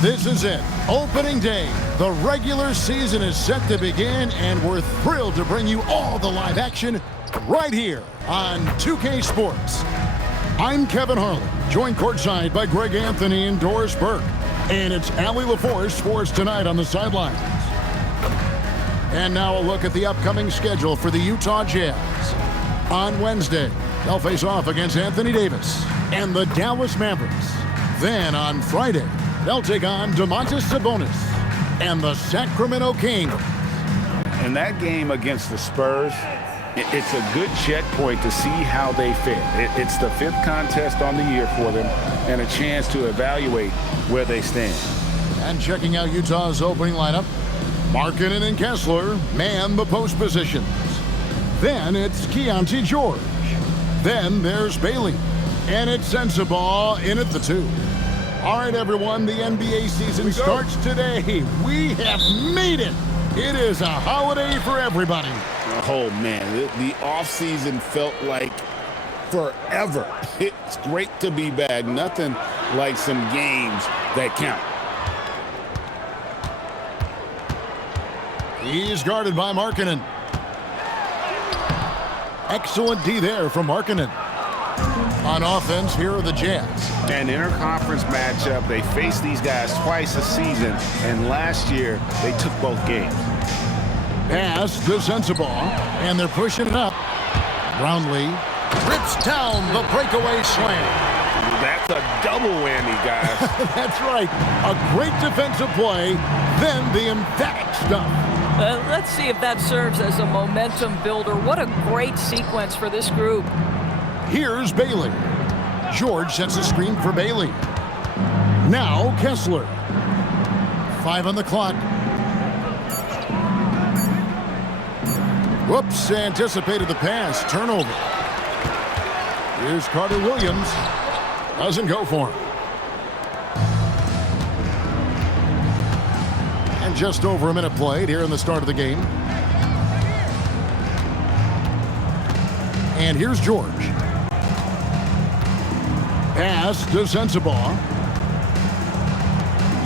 This is it. Opening day. The regular season is set to begin, and we're thrilled to bring you all the live action right here on 2K Sports. I'm Kevin Harlan, joined courtside by Greg Anthony and Doris Burke. And it's Allie LaForce for us tonight on the sidelines. And now a look at the upcoming schedule for the Utah Jazz. On Wednesday, they'll face off against Anthony Davis and the Dallas Mavericks. Then on Friday, they'll take on Domantas Sabonis and the Sacramento Kings. In that game against the Spurs, it's a good checkpoint to see how they fare. It's the 5th contest on the year for them and a chance to evaluate where they stand. And checking out Utah's opening lineup, Markkanen and Kessler man the post positions. Then it's Keontae George. Then there's Bailey. And it's Sensabaugh in at the 2. All right, everyone, the NBA season starts today. We have made it. It is a holiday for everybody. Oh, man, the offseason felt like forever. It's great to be back. Nothing like some games that count. He's guarded by Markkanen. Excellent D there from Markkanen. On offense, here are the Jazz. An interconference matchup. They face these guys twice a season, and last year they took both games. Pass to Sensabaugh, and they're pushing it up. Brownlee rips down the breakaway slam. That's a double whammy, guys. That's right. A great defensive play, then the emphatic stuff. Let's see if that serves as a momentum builder. What a great sequence for this group. Here's Bailey. George sets a screen for Bailey. Now Kessler. 5 on the clock. Whoops, anticipated the pass. Turnover. Here's Carter-Williams. Doesn't go for him. And just over a minute played here in the start of the game. And here's George. Pass to Sensabaugh.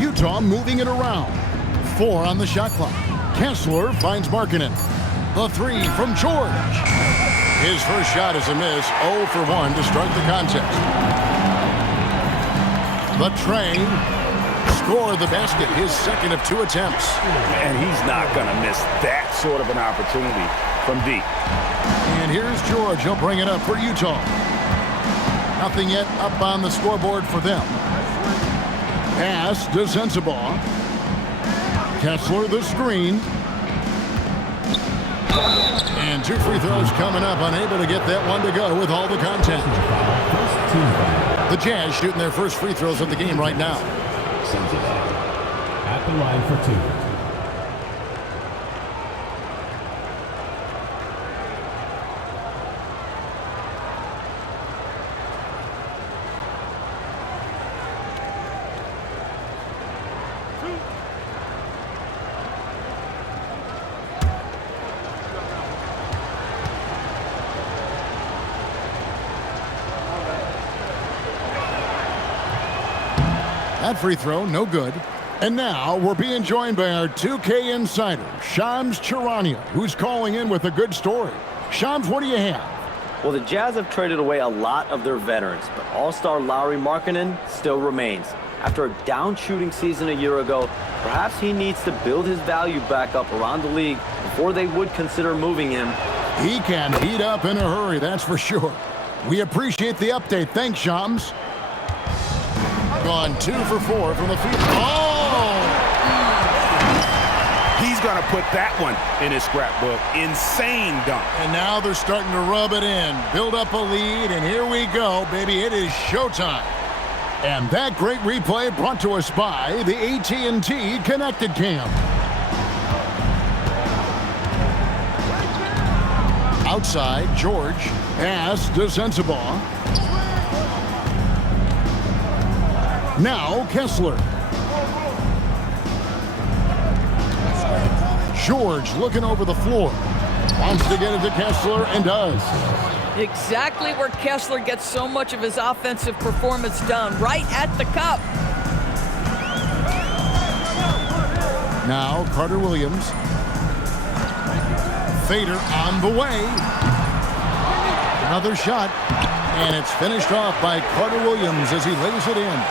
Utah moving it around. 4 on the shot clock. Kessler finds Markkanen. The 3 from George. His first shot is a miss. 0 for 1 to start the contest. The train scored the basket, his second of 2 attempts. And he's not going to miss that sort of an opportunity from deep. And here's George. He'll bring it up for Utah. Nothing yet up on the scoreboard for them. Pass to Sensabaugh. Kessler the screen. And 2 free throws coming up. Unable to get that one to go with all the contact. The Jazz shooting their first free throws of the game right now. At the line for 2. That free throw, no good. And now we're being joined by our 2K insider, Shams Charania, who's calling in with a good story. Shams, what do you have? Well, the Jazz have traded away a lot of their veterans, but all-star Lauri Markkanen still remains. After a down shooting season a year ago, perhaps he needs to build his value back up around the league before they would consider moving him. He can heat up in a hurry, that's for sure. We appreciate the update. Thanks, Shams. Gone 2 for 4 from the field. Oh! He's going to put that one in his scrapbook. Insane dunk. And now they're starting to rub it in, build up a lead, and here we go, baby. It is showtime. And that great replay brought to us by the AT&T Connected Cam. Outside, George. Pass to Sensabaugh. Now Kessler. George looking over the floor. Wants to get it to Kessler and does. Exactly where Kessler gets so much of his offensive performance done, right at the cup. Now Carter-Williams. Fader on the way. Another shot. And it's finished off by Carter-Williams as he lays it in.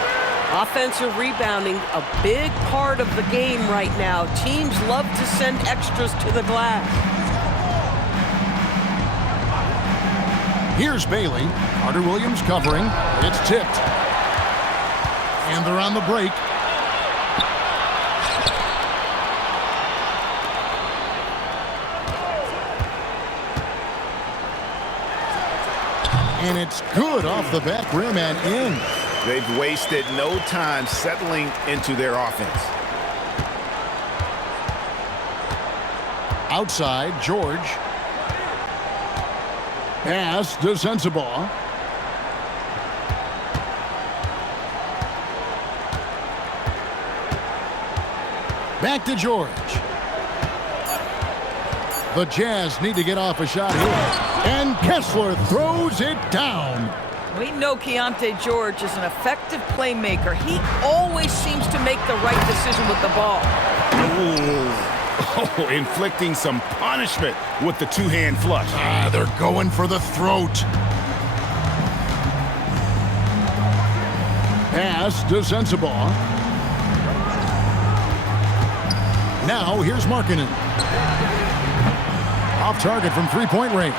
Offensive rebounding, a big part of the game right now. Teams love to send extras to the glass. Here's Bailey. Carter-Williams covering. It's tipped. And they're on the break. And it's good off the back rim and in. They've wasted no time settling into their offense. Outside, George. Pass to Sensabaugh. Back to George. The Jazz need to get off a shot here. And Kessler throws it down. We know Keontae George is an effective playmaker. He always seems to make the right decision with the ball. Oh, inflicting some punishment with the two-hand flush. They're going for the throat. Pass to Sensabaugh. Now here's Markkanen. Off target from three-point range.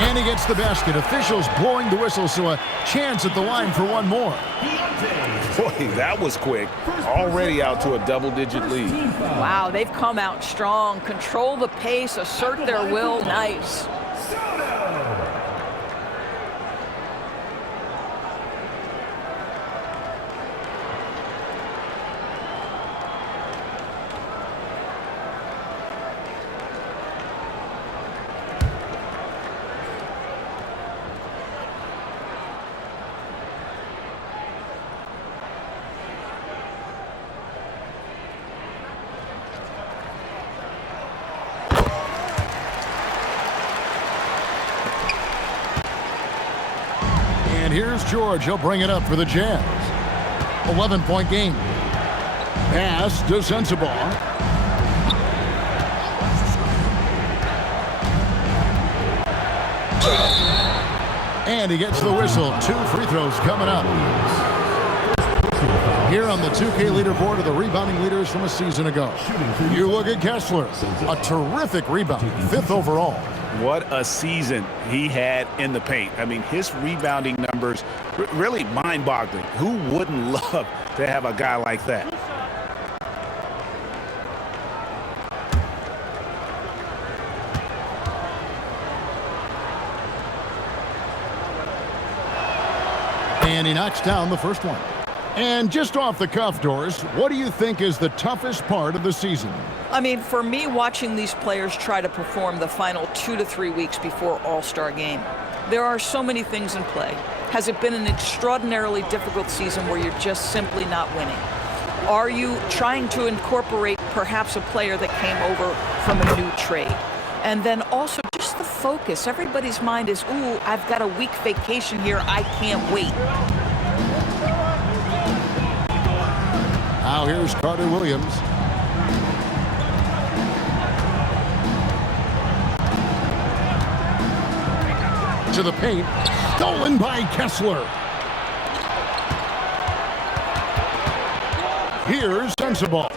And he gets the basket. Officials blowing the whistle, so a chance at the line for one more. Boy, that was quick. Already out to a double-digit lead. Wow, they've come out strong. Control the pace, assert their will. Nice. And here's George. He'll bring it up for the Jazz. 11-point game. Pass to Sensabaugh. And he gets the whistle. 2 free throws coming up. Here on the 2K leaderboard are the rebounding leaders from a season ago. You look at Kessler. A terrific rebound. 5th overall. What a season he had in the paint. I mean, his rebounding numbers, really mind-boggling. Who wouldn't love to have a guy like that? And he knocks down the first one. And just off the cuff, Doris, what do you think is the toughest part of the season? I mean, for me, watching these players try to perform the final 2 to 3 weeks before All-Star game, there are so many things in play. Has it been an extraordinarily difficult season where you're just simply not winning? Are you trying to incorporate perhaps a player that came over from a new trade? And then also just the focus. Everybody's mind is, ooh, I've got a week vacation here. I can't wait. Now here's Carter-Williams. To the paint. Stolen by Kessler. Here's Sensabaugh.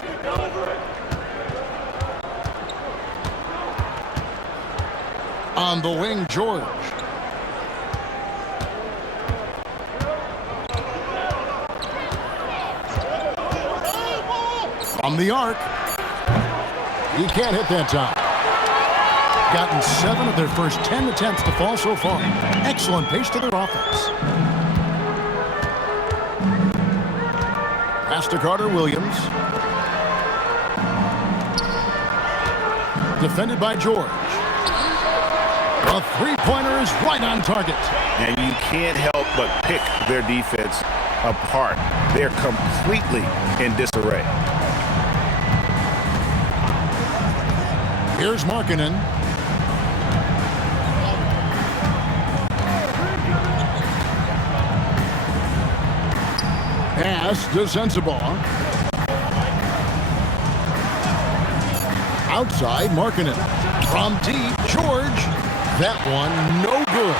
On the wing, George. From the arc. He can't hit that time. Gotten 7 of their first 10 attempts to fall so far. Excellent pace to their offense. Pass to Carter-Williams. Defended by George. A three-pointer is right on target. And you can't help but pick their defense apart. They're completely in disarray. Here's Markkanen. Pass pass to Sensabaugh. Outside, Markkanen. From deep, George. That one, no good.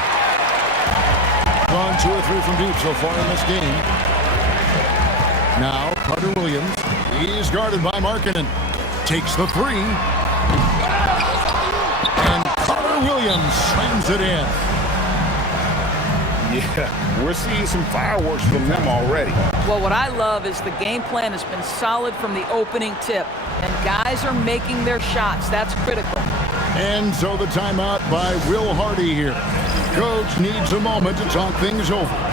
Gone 2 or 3 from deep so far in this game. Now, Carter-Williams. He's guarded by Markkanen. Takes the 3. And Carter-Williams slams it in. Yeah, we're seeing some fireworks from them already. Well, what I love is the game plan has been solid from the opening tip, and guys are making their shots. That's critical. And so the timeout by Will Hardy here. Coach needs a moment to talk things over.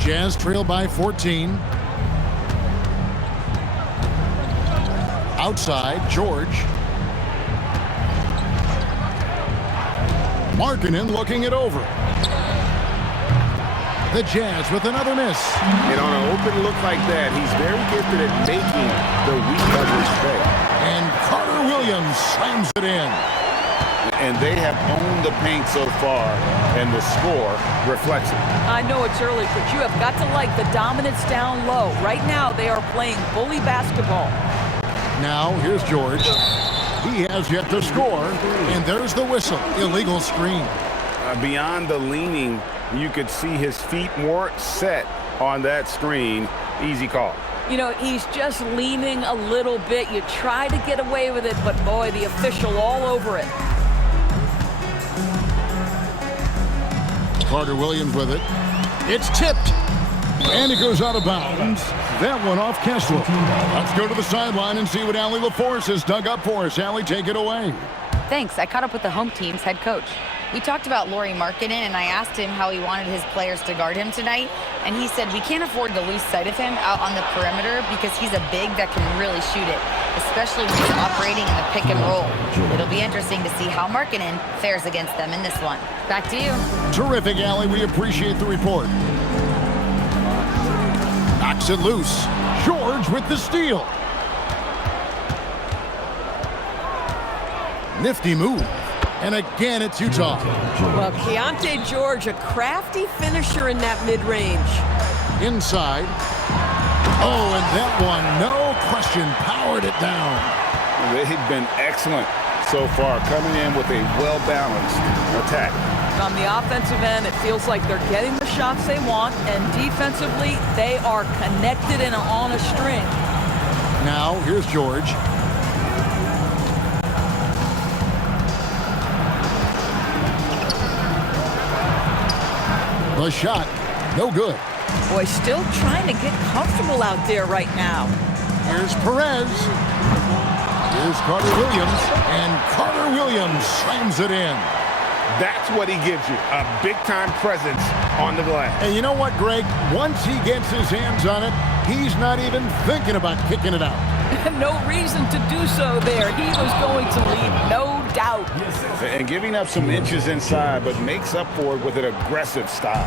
Jazz trail by 14. Outside, George. Markkanen looking it over. The Jazz with another miss. And on an open look like that, he's very gifted at making the weak coverage pay. And Carter-Williams slams it in. And they have owned the paint so far, and the score reflects it. I know it's early, but you have got to like the dominance down low. Right now, they are playing bully basketball. Now, here's George. He has yet to score, and there's the whistle. Illegal screen. Beyond the leaning, you could see his feet more set on that screen. Easy call. You know, he's just leaning a little bit. You try to get away with it, but boy, the official all over it. Carter-Williams with it. It's tipped. And it goes out of bounds. That one off Kessler. Let's go to the sideline and see what Allie LaForce has dug up for us. Allie, take it away. Thanks. I caught up with the home team's head coach. We talked about Lauri Markkanen, and I asked him how he wanted his players to guard him tonight. And he said we can't afford to lose sight of him out on the perimeter because he's a big that can really shoot it, especially when he's operating in the pick and roll. It'll be interesting to see how Markkanen fares against them in this one. Back to you. Terrific, Allie. We appreciate the report. Knocks it loose. George with the steal. Nifty move. And again, it's Utah. Well, Keontae George, a crafty finisher in that mid-range. Inside. Oh, and that one, no question, powered it down. They've been excellent so far, coming in with a well-balanced attack. On the offensive end, it feels like they're getting the shots they want, and defensively, they are connected and on a string. Now, here's George. The shot, no good. Boy, still trying to get comfortable out there right now. Here's Perez. Here's Carter-Williams, and Carter-Williams slams it in. That's what he gives you, a big-time presence on the glass. And you know what, Greg? Once he gets his hands on it, he's not even thinking about kicking it out. No reason to do so there. He was going to lead, no doubt. And giving up some inches inside, but makes up for it with an aggressive style.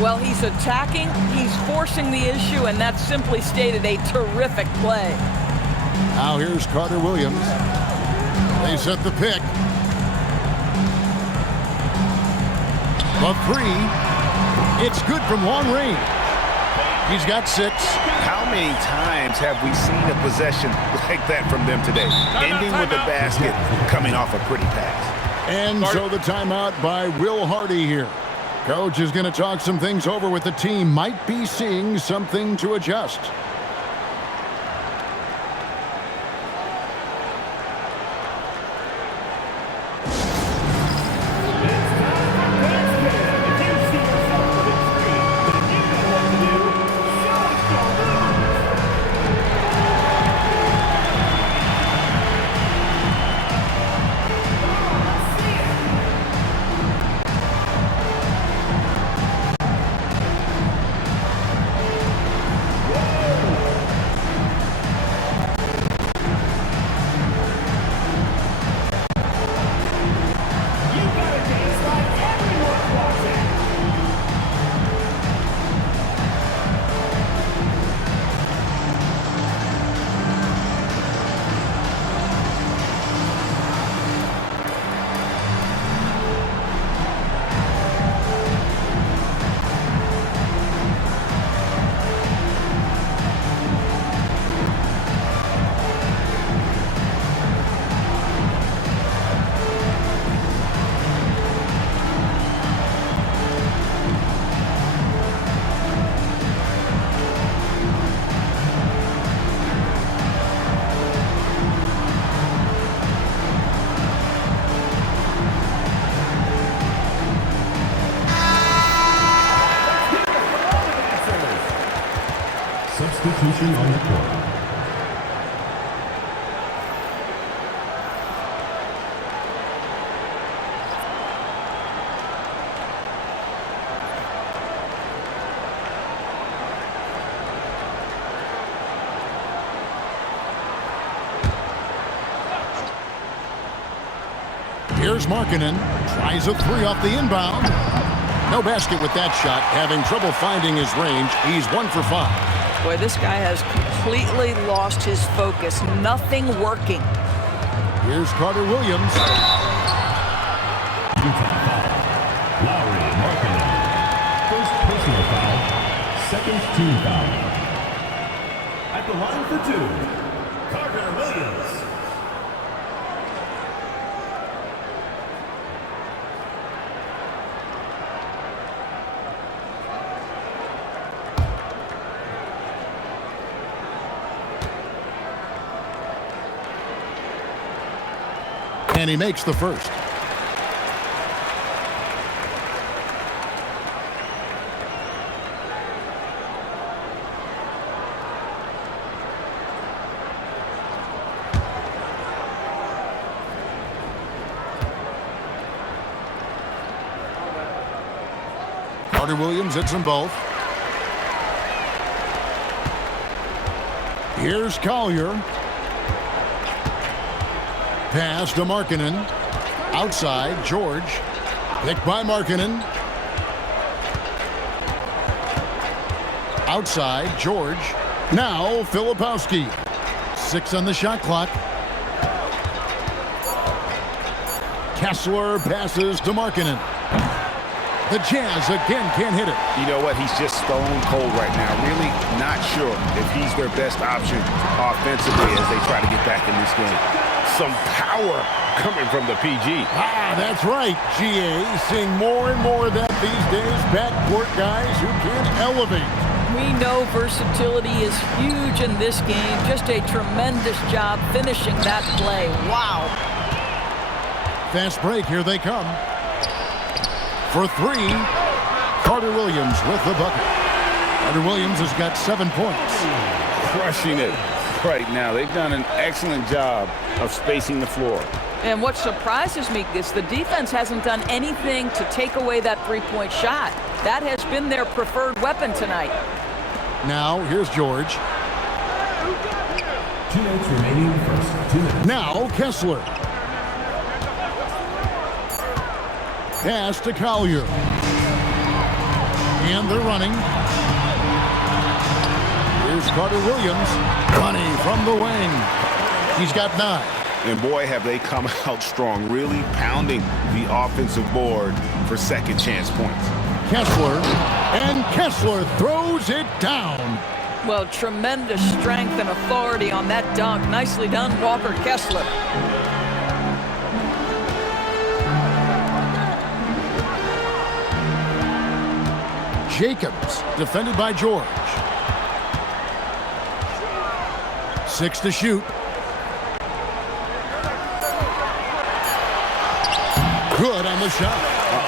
Well, he's attacking, he's forcing the issue, and that's simply stated a terrific play. Now here's Carter-Williams. They set the pick. The 3. It's good from long range. He's got 6. How many times have we seen a possession like that from them today? Ending with a basket, coming off a pretty pass. And so the timeout by Will Hardy here. Coach is going to talk some things over with the team. Might be seeing something to adjust. Substitution on the court. Here's Markkanen. Tries a three off the inbound. No basket with that shot. Having trouble finding his range. He's 1 for 5. Boy, this guy has completely lost his focus. Nothing working. Here's Carter-Williams. Lowry Markkanen. First personal foul. Second team foul. At the line for 2, Carter-Williams. And he makes the first. Carter-Williams hits them both. Here's Collier. Pass to Markkanen. Outside, George. Picked by Markkanen. Outside, George. Now, Filipowski. 6 on the shot clock. Kessler passes to Markkanen. The Jazz again can't hit it. You know what? He's just stone cold right now. Really not sure if he's their best option offensively as they try to get back in this game. Some power coming from the PG. That's right, GA. Seeing more and more of that these days. Backcourt guys who can elevate. We know versatility is huge in this game. Just a tremendous job finishing that play. Wow. Fast break. Here they come. For 3, Carter-Williams with the bucket. Carter-Williams has got 7 points. Crushing it right now. They've done an excellent job of spacing the floor. And what surprises me is the defense hasn't done anything to take away that three-point shot. That has been their preferred weapon tonight. Now, here's George. 2 minutes remaining in the first 2 minutes. Now, Kessler. Pass to Collier. And they're running. Here's Carter-Williams. Running from the wing. He's got 9. And boy, have they come out strong, really pounding the offensive board for second chance points. Kessler. And Kessler throws it down. Well, tremendous strength and authority on that dunk. Nicely done, Walker Kessler. Jacobs, defended by George. 6 to shoot. Good on the shot.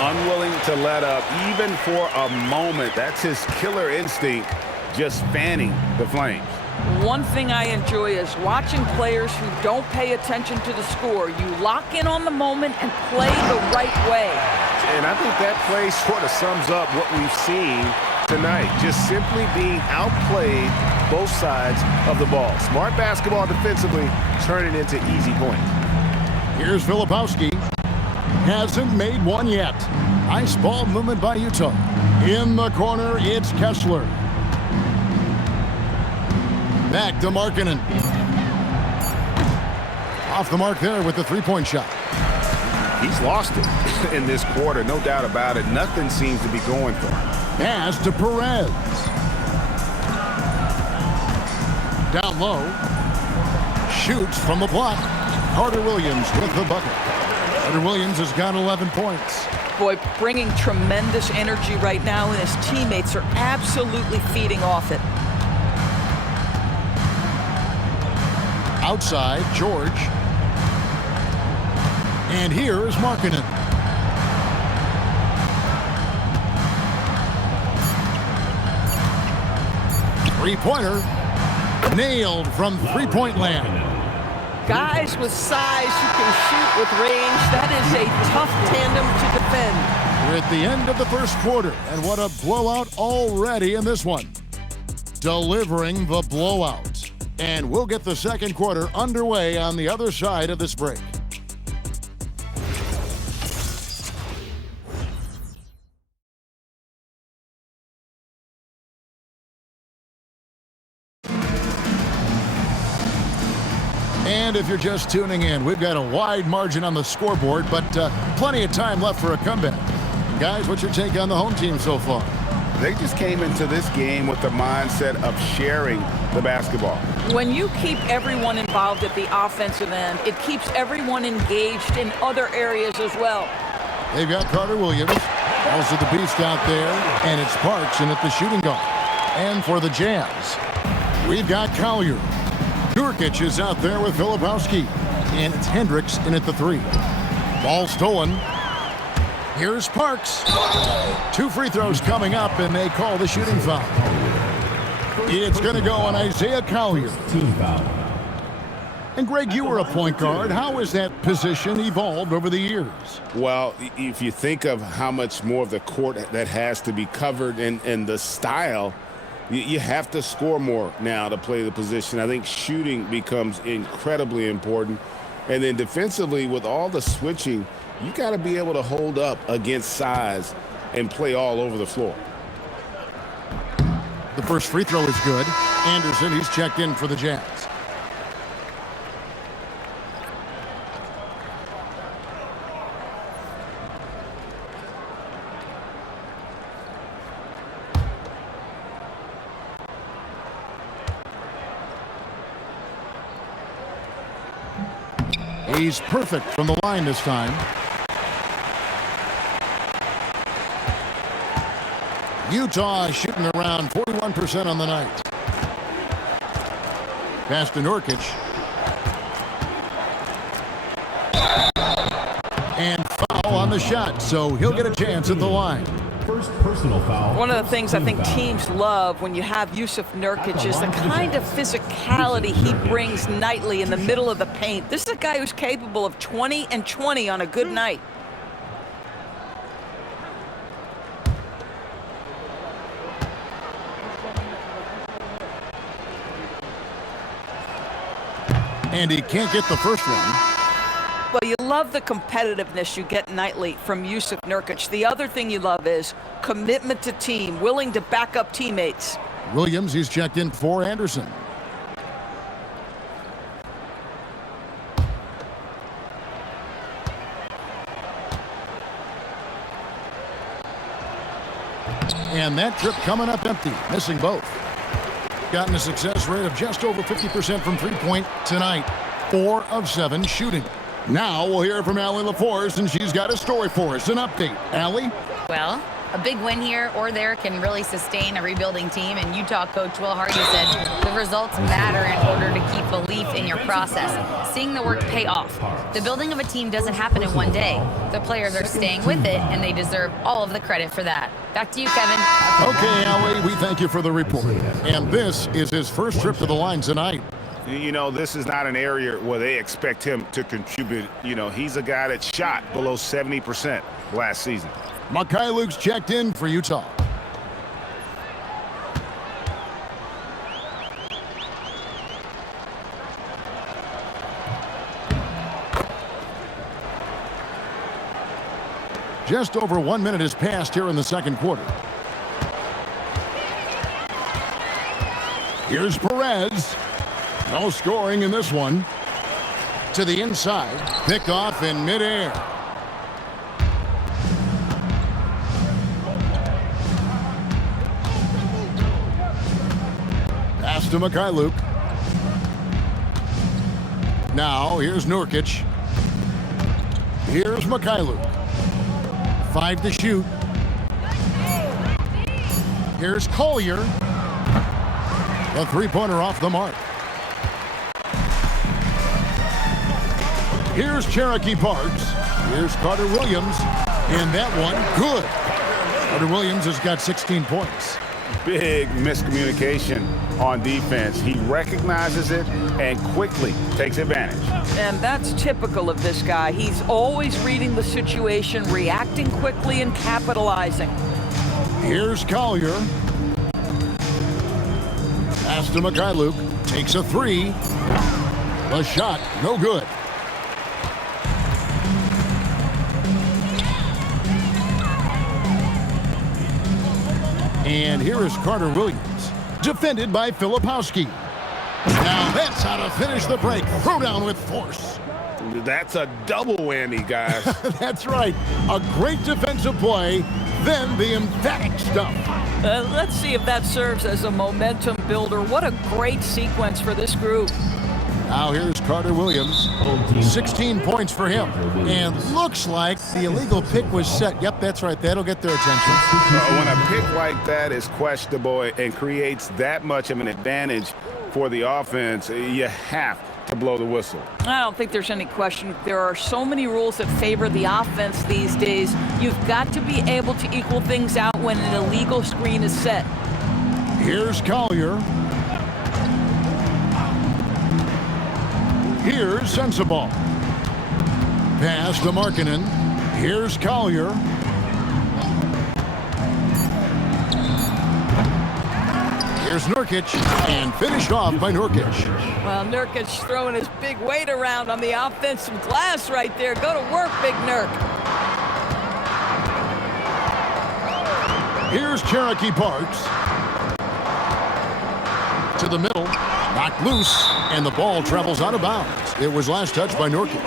Unwilling to let up, even for a moment. That's his killer instinct, just fanning the flames. One thing I enjoy is watching players who don't pay attention to the score. You lock in on the moment and play the right way. And I think that play sort of sums up what we've seen tonight. Just simply being outplayed both sides of the ball. Smart basketball defensively, turning into easy points. Here's Filipowski. Hasn't made one yet. Nice ball movement by Utah. In the corner, it's Kessler. Back to Markkanen. Off the mark there with the three-point shot. He's lost it in this quarter, no doubt about it. Nothing seems to be going for him. Pass to Perez. Down low. Shoots from the block. Carter-Williams with the bucket. Carter-Williams has got 11 points. Boy, bringing tremendous energy right now, and his teammates are absolutely feeding off it. Outside, George. And here is Markkanen. Three-pointer. Nailed from three-point land. Guys with size who can shoot with range, that is a tough tandem to defend. We're at the end of the first quarter, and what a blowout already in this one. Delivering the blowout. And we'll get the second quarter underway on the other side of this break. And if you're just tuning in, we've got a wide margin on the scoreboard, but plenty of time left for a comeback. Guys, what's your take on the home team so far? They just came into this game with the mindset of sharing the basketball. When you keep everyone involved at the offensive end, it keeps everyone engaged in other areas as well. They've got Carter-Williams, also the beast out there, and it's Parks in at the shooting guard. And for the Jazz, we've got Collier. Nurkic is out there with Filipowski, and it's Hendricks in at the three. Ball stolen. Here's Parks. 2 free throws coming up, and they call the shooting foul. It's going to go on Isaiah Collier. Team foul. And Greg, you were a point guard. How has that position evolved over the years? Well, if you think of how much more of the court that has to be covered and the style, you have to score more now to play the position. I think shooting becomes incredibly important. And then defensively, with all the switching, you got to be able to hold up against size and play all over the floor. The first free throw is good. Anderson, he's checked in for the Jazz. He's perfect from the line this time. Utah shooting around 41% on the night. Pass to Nurkic. And foul on the shot, so he'll get a chance at the line. First personal foul. One of the things I think teams love when you have Yusuf Nurkic is the kind of physicality he brings nightly in the middle of the paint. This is a guy who's capable of 20 and 20 on a good night. And he can't get the first one. Well, you love the competitiveness you get nightly from Yusuf Nurkic. The other thing you love is commitment to team, willing to back up teammates. Williams, he's checked in for Anderson. And that trip coming up empty, missing both. Gotten a success rate of just over 50% from three-point tonight. 4 of 7 shooting. Now we'll hear from Allie LaForce, and she's got a story for us. An update. Allie? Well, a big win here or there can really sustain a rebuilding team, and Utah coach Will Hardy said the results matter in order to keep belief in your process, seeing the work pay off. The building of a team doesn't happen in one day. The players are staying with it, and they deserve all of the credit for that. Back to you, Kevin. Okay, Allie, we thank you for the report. And this is his first trip to the line tonight. You know, this is not an area where they expect him to contribute. You know, he's a guy that shot below 70% last season. Luke's checked in for Utah. Just over 1 minute has passed here in the second quarter. Here's Perez. No scoring in this one. To the inside. Picked off in midair. Pass to Luke. Now here's Nurkic. Here's Luke. 5 to shoot. Here's Collier. The three-pointer off the mark. Here's Cherokee Parks. Here's Carter-Williams. And that one, good. Carter-Williams has got 16 points. Big miscommunication on defense. He recognizes it and quickly takes advantage. And that's typical of this guy. He's always reading the situation, reacting quickly, and capitalizing. Here's Collier. Pass to Mikhailuk. Takes a three. The shot, no good. And here is Carter-Williams, defended by Filipowski. Now that's how to finish the break. Throw down with force. That's a double whammy, guys. That's right. A great defensive play, then the emphatic stuff. Let's see if that serves as a momentum builder. What a great sequence for this group. Now here's Carter-Williams. 16 points for him. And looks like the illegal pick was set. Yep, that's right. That'll get their attention. When a pick like that is questionable and creates that much of an advantage for the offense, you have to blow the whistle. I don't think there's any question. There are so many rules that favor the offense these days. You've got to be able to equal things out when an illegal screen is set. Here's Collier. Here's Sensabaugh. Pass to Markkanen. Here's Collier. Here's Nurkic, and finished off by Nurkic. Well, Nurkic throwing his big weight around on the offensive glass right there. Go to work, Big Nurk. Here's Cherokee Parks. To the middle. Knocked loose, and the ball travels out of bounds. It was last touched by Nurkic.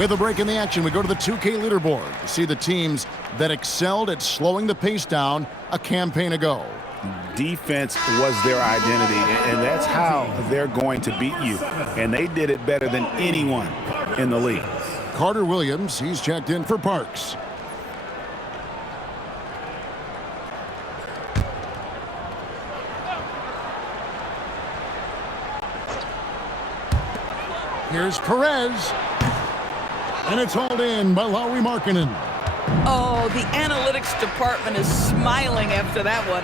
With a break in the action, we go to the 2K leaderboard to see the teams that excelled at slowing the pace down a campaign ago. Defense was their identity, and that's how they're going to beat you. And they did it better than anyone in the league. Carter-Williams, he's checked in for Parks. Here's Perez. And it's hauled in by Lauri Markkanen. Oh, the analytics department is smiling after that one.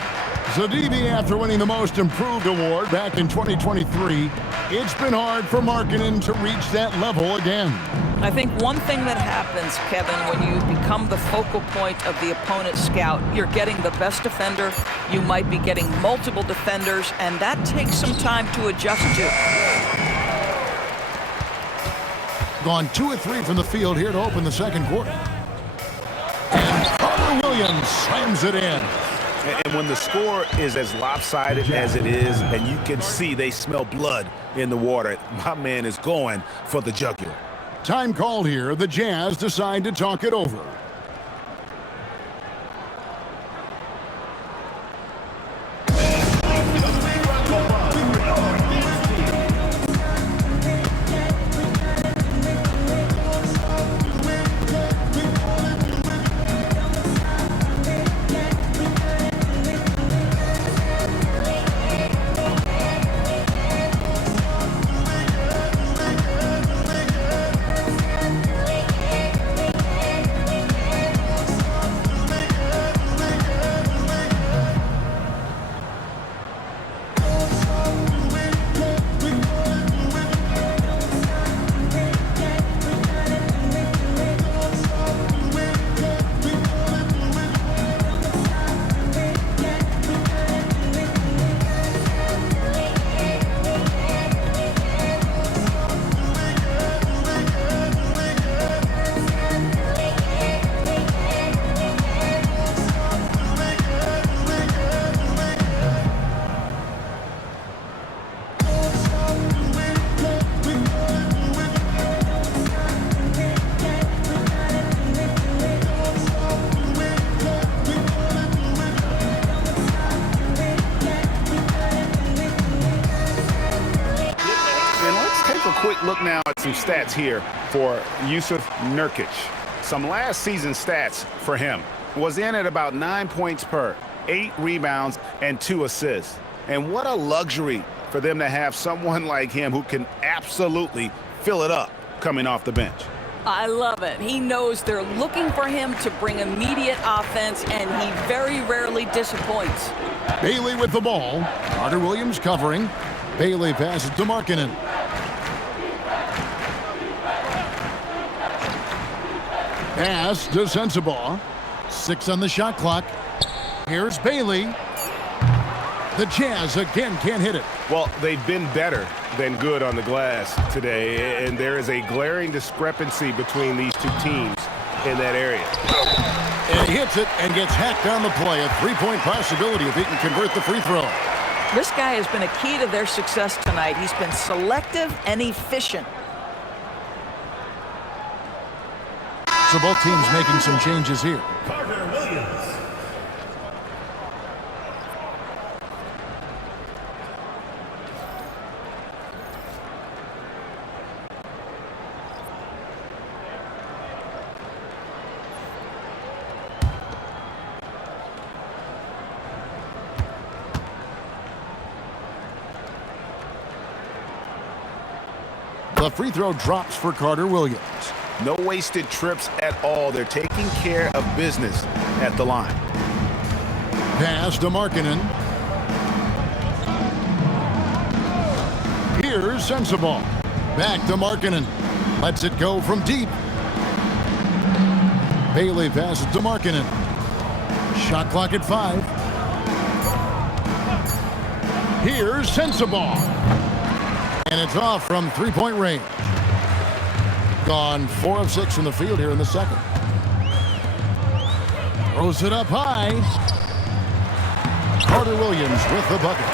Zadidi, after winning the Most Improved award back in 2023, it's been hard for Markkanen to reach that level again. I think one thing that happens, Kevin, when you become the focal point of the opponent's scout, you're getting the best defender, you might be getting multiple defenders, and that takes some time to adjust to. Gone 2 of 3 from the field here to open the second quarter. And Carter-Williams slams it in. And when the score is as lopsided as it is, and you can see they smell blood in the water, my man is going for the jugular. Time called here. The Jazz decide to talk it over. Look now at some stats here for Jusuf Nurkic. Some last season stats for him. Was in at about 9 points per, 8 rebounds, and 2 assists. And what a luxury for them to have someone like him who can absolutely fill it up coming off the bench. I love it. He knows they're looking for him to bring immediate offense, and he very rarely disappoints. Bailey with the ball. Carter-Williams covering. Bailey passes to Markkanen. Pass to Sensabaugh. 6 on the shot clock. Here's Bailey. The Jazz again can't hit it. Well, they've been better than good on the glass today, and there is a glaring discrepancy between these two teams in that area. And he hits it and gets hacked on the play. A three-point possibility if he can convert the free throw. This guy has been a key to their success tonight. He's been selective and efficient. So both teams making some changes here. Carter-Williams. The free throw drops for Carter-Williams. No wasted trips at all. They're taking care of business at the line. Pass to Markkanen. Here's Sensabaugh. Back to Markkanen. Lets it go from deep. Bailey passes to Markkanen. Shot clock at 5. Here's Sensabaugh. And it's off from three-point range. Gone 4 of 6 from the field here in the second. Throws it up high. Carter-Williams with the bucket.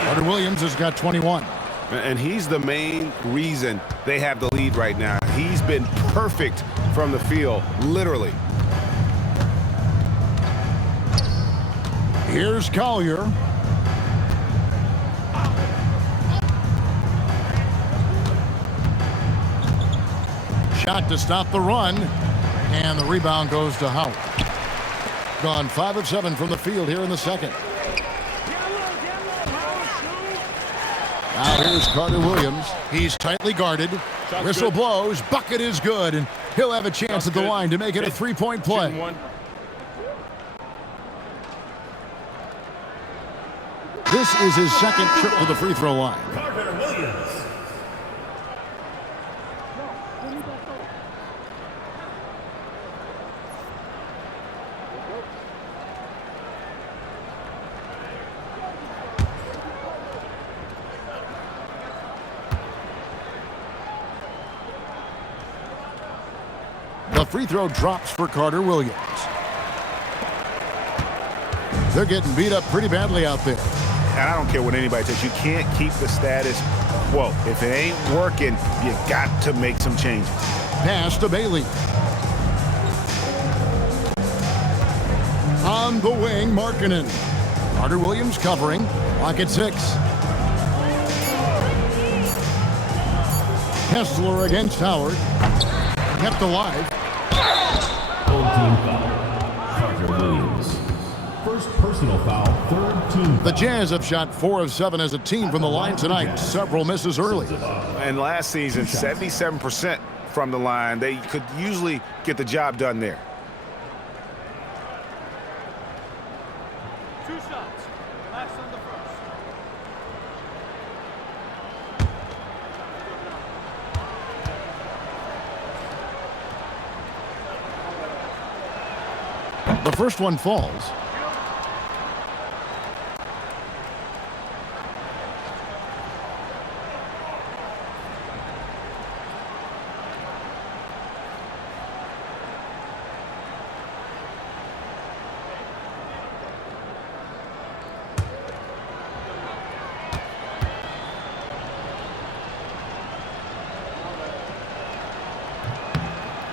Carter-Williams has got 21. And he's the main reason they have the lead right now. He's been perfect from the field, literally. Here's Collier. Shot to stop the run, and the rebound goes to Howard. Gone 5 of 7 from the field here in the second. Now here's Carter-Williams. He's tightly guarded. Whistle blows. Bucket is good, and he'll have a chance at the line to make it a three-point play. This is his second trip to the free throw line. Carter-Williams. The free throw drops for Carter-Williams. They're getting beat up pretty badly out there. And I don't care what anybody says. You can't keep the status quo. If it ain't working, you got to make some changes. Pass to Bailey. On the wing, Markkanen. Carter-Williams covering. Clock at 6. Kessler against Howard. Kept alive. Full team foul. Carter-Williams. First personal foul, third team foul. The Jazz have shot 4 of 7 as a team from the line tonight. Several misses early. And last season, 77% from the line. They could usually get the job done there. 2 shots. Last on the first. The first one falls.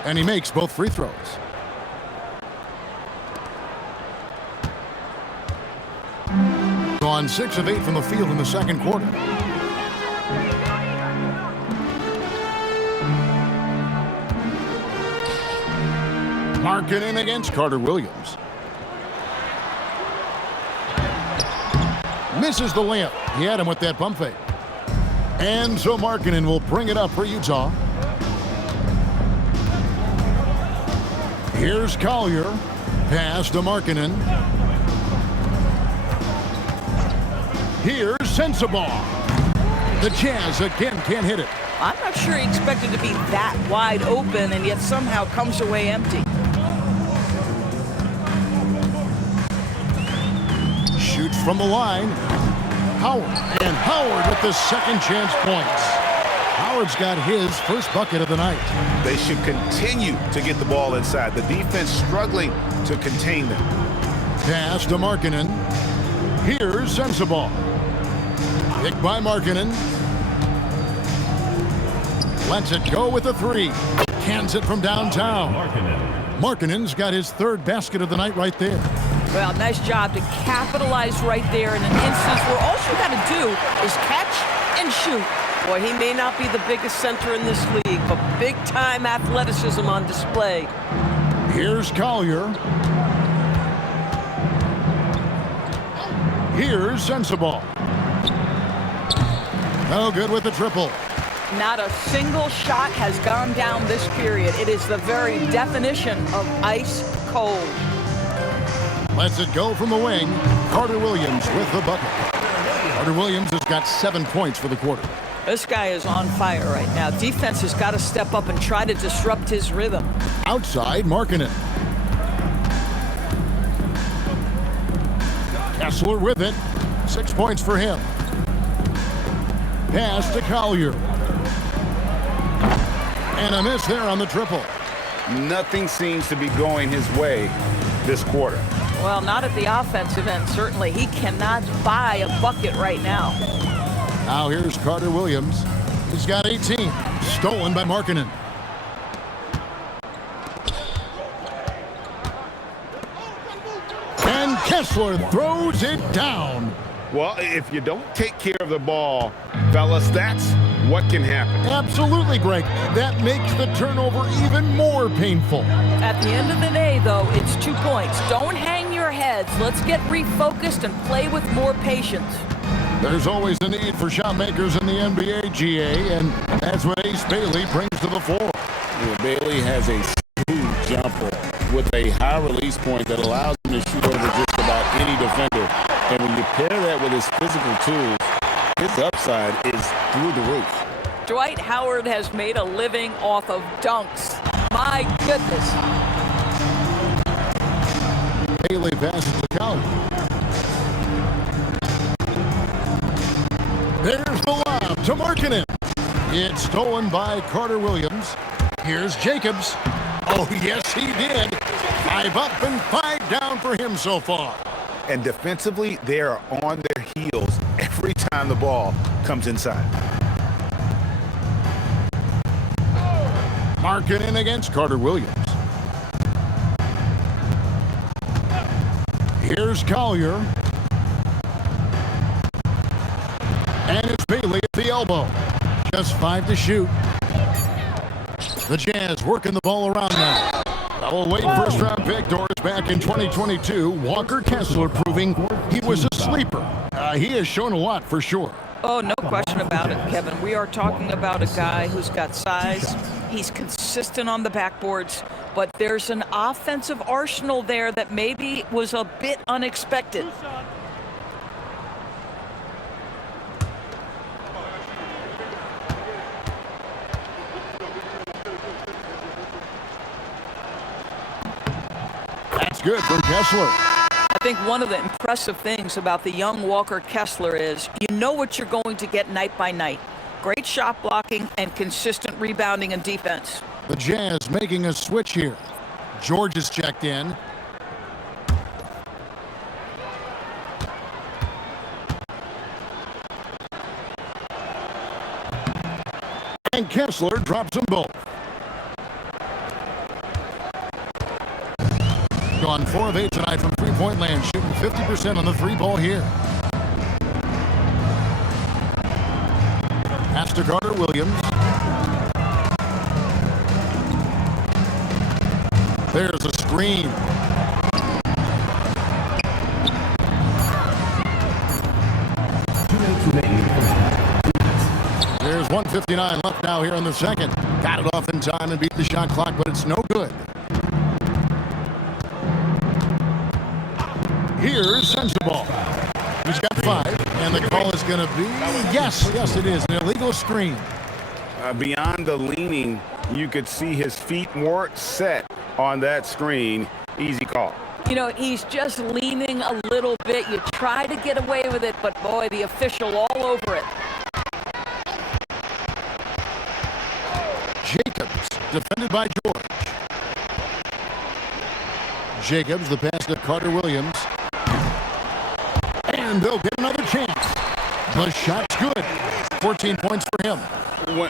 And he makes both free throws. Gone 6 of 8 from the field in the second quarter. Markkanen against Carter-Williams. Misses the layup. He had him with that pump fake. And so Markkanen will bring it up for Utah. Here's Collier. Pass to Markkanen. Here's Sensabaugh. The Jazz again can't hit it. I'm not sure he expected to be that wide open and yet somehow comes away empty. Shoots from the line. Howard. And Howard with the second chance points. Howard's got his first bucket of the night. They should continue to get the ball inside. The defense struggling to contain them. Pass to Markkanen. Here's Sensabaugh. Picked by Markkanen. Lets it go with a three. Cans it from downtown. Markkanen's got his third basket of the night right there. Well, nice job to capitalize right there in an instance where all you got to do is catch and shoot. Boy, he may not be the biggest center in this league, but big-time athleticism on display. Here's Collier. Here's Sensabaugh. No good with the triple. Not a single shot has gone down this period. It is the very definition of ice cold. Lets it go from the wing. Carter-Williams with the bucket. Carter-Williams has got 7 points for the quarter. This guy is on fire right now. Defense has got to step up and try to disrupt his rhythm. Outside, Markkanen. Kessler with it. 6 points for him. Pass to Collier. And a miss there on the triple. Nothing seems to be going his way this quarter. Well, not at the offensive end, certainly. He cannot buy a bucket right now. Now here's Carter-Williams. He's got 18. Stolen by Markkanen. And Kessler throws it down. Well, if you don't take care of the ball, fellas, that's what can happen. Absolutely, Greg. That makes the turnover even more painful. At the end of the day, though, it's 2 points. Don't hang your heads. Let's get refocused and play with more patience. There's always a need for shot makers in the NBA, GA, and that's what Ace Bailey brings to the floor. Yeah, Bailey has a smooth jumper with a high release point that allows him to shoot over just about any defender. And when you pair that with his physical tools, his upside is through the roof. Dwight Howard has made a living off of dunks. My goodness. Bailey passes the count. There's the lob to Markkanen. It's stolen by Carter-Williams. Here's Jacobs. Oh, yes, he did. 5 up and 5 down for him so far. And defensively, they are on their heels every time the ball comes inside. Markkanen against Carter-Williams. Here's Collier. And it's Bailey at the elbow. Just 5 to shoot. The Jazz working the ball around now. A late first-round pick, Doris, back in 2022. Walker Kessler proving he was a sleeper. He has shown a lot for sure. Oh, no question about it, Kevin. We are talking about a guy who's got size. He's consistent on the backboards, but there's an offensive arsenal there that maybe was a bit unexpected. That's good from Kessler. I think one of the impressive things about the young Walker Kessler is you know what you're going to get night by night. Great shot blocking and consistent rebounding and defense. The Jazz making a switch here. George is checked in. And Kessler drops them both. Gone 4 of 8 tonight from three-point land, shooting 50% on the 3-ball here. Pass to Carter-Williams. There's a screen. There's 1:59 left now here in the second. Got it off in time and beat the shot clock, but it's no good. Here's Sensabaugh. He's got 5, and the call is going to be, yes, it is, an illegal screen. Beyond the leaning, you could see his feet weren't set on that screen. Easy call. You know, he's just leaning a little bit. You try to get away with it, but boy, the official all over it. Jacobs, defended by George. Jacobs, the pass to Carter-Williams. And they'll get another chance. The shot's good. 14 points for him.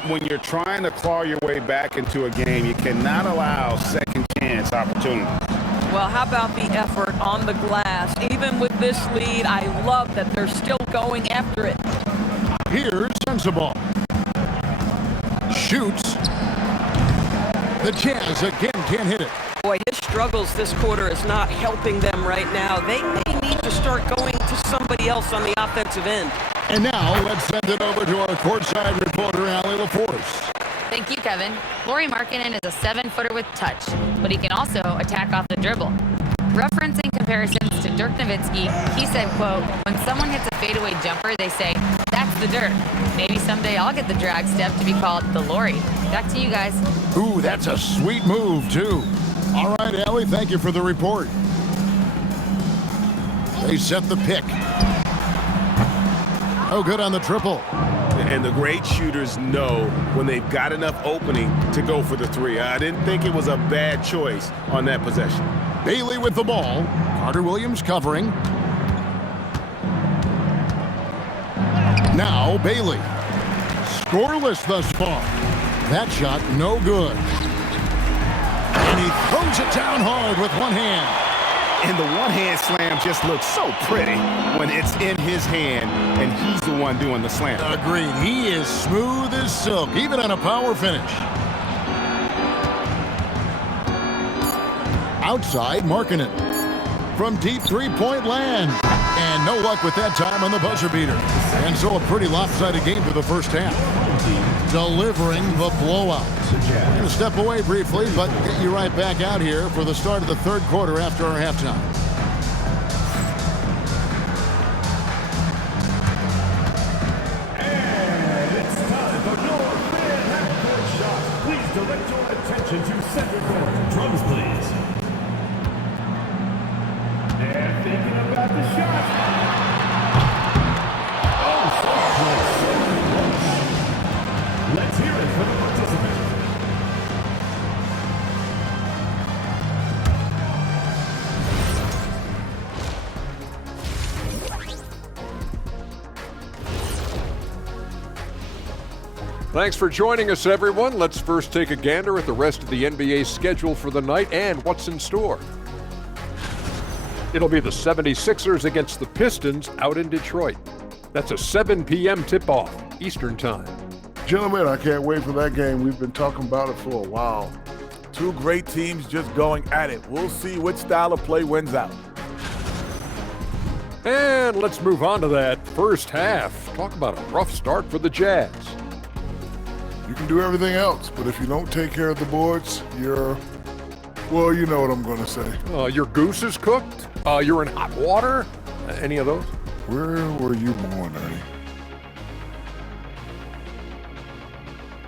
When you're trying to claw your way back into a game, you cannot allow second chance opportunity. Well, how about the effort on the glass? Even with this lead, I love that they're still going after it. Here's Sensabaugh. Shoots. The Jazz again can't hit it. Boy, his struggles this quarter is not helping them right now. They may need to start going to somebody else on the offensive end. And now let's send it over to our courtside reporter, Allie LaForce. Thank you, Kevin. Lauri Markkanen is a 7-footer with touch, but he can also attack off the dribble. Referencing comparisons to Dirk Nowitzki, he said, quote, "When someone hits a fadeaway jumper, they say, that's the Dirk. Maybe someday I'll get the drag step to be called the Lauri." Back to you guys. Ooh, that's a sweet move, too. All right, Allie, thank you for the report. They set the pick. Oh, good on the triple. And the great shooters know when they've got enough opening to go for the 3. I didn't think it was a bad choice on that possession. Bailey with the ball. Carter-Williams covering. Now Bailey. Scoreless thus far. That shot no good. And he throws it down hard with one hand. And the one-hand slam just looks so pretty when it's in his hand and he's the one doing the slam. Agreed. He is smooth as silk, even on a power finish. Outside, Markkanen. From deep three-point land. And no luck with that time on the buzzer beater. And so a pretty lopsided game for the first half. Delivering the blowout. I'm going to step away briefly, but get you right back out here for the start of the third quarter after our halftime. And it's time for your fan half-court shot. Please direct your attention to center court. Drums, please. And thinking about the shot. Oh, so close. Let's hear it for the participant. Thanks for joining us, everyone. Let's first take a gander at the rest of the NBA schedule for the night and what's in store. It'll be the 76ers against the Pistons out in Detroit. That's a 7 p.m. tip-off, Eastern Time. Gentlemen, I can't wait for that game. We've been talking about it for a while. Two great teams just going at it. We'll see which style of play wins out. And let's move on to that first half. Talk about a rough start for the Jazz. You can do everything else, but if you don't take care of the boards, well, you know what I'm going to say. Your goose is cooked? You're in hot water? Any of those? Where were you born, Ernie?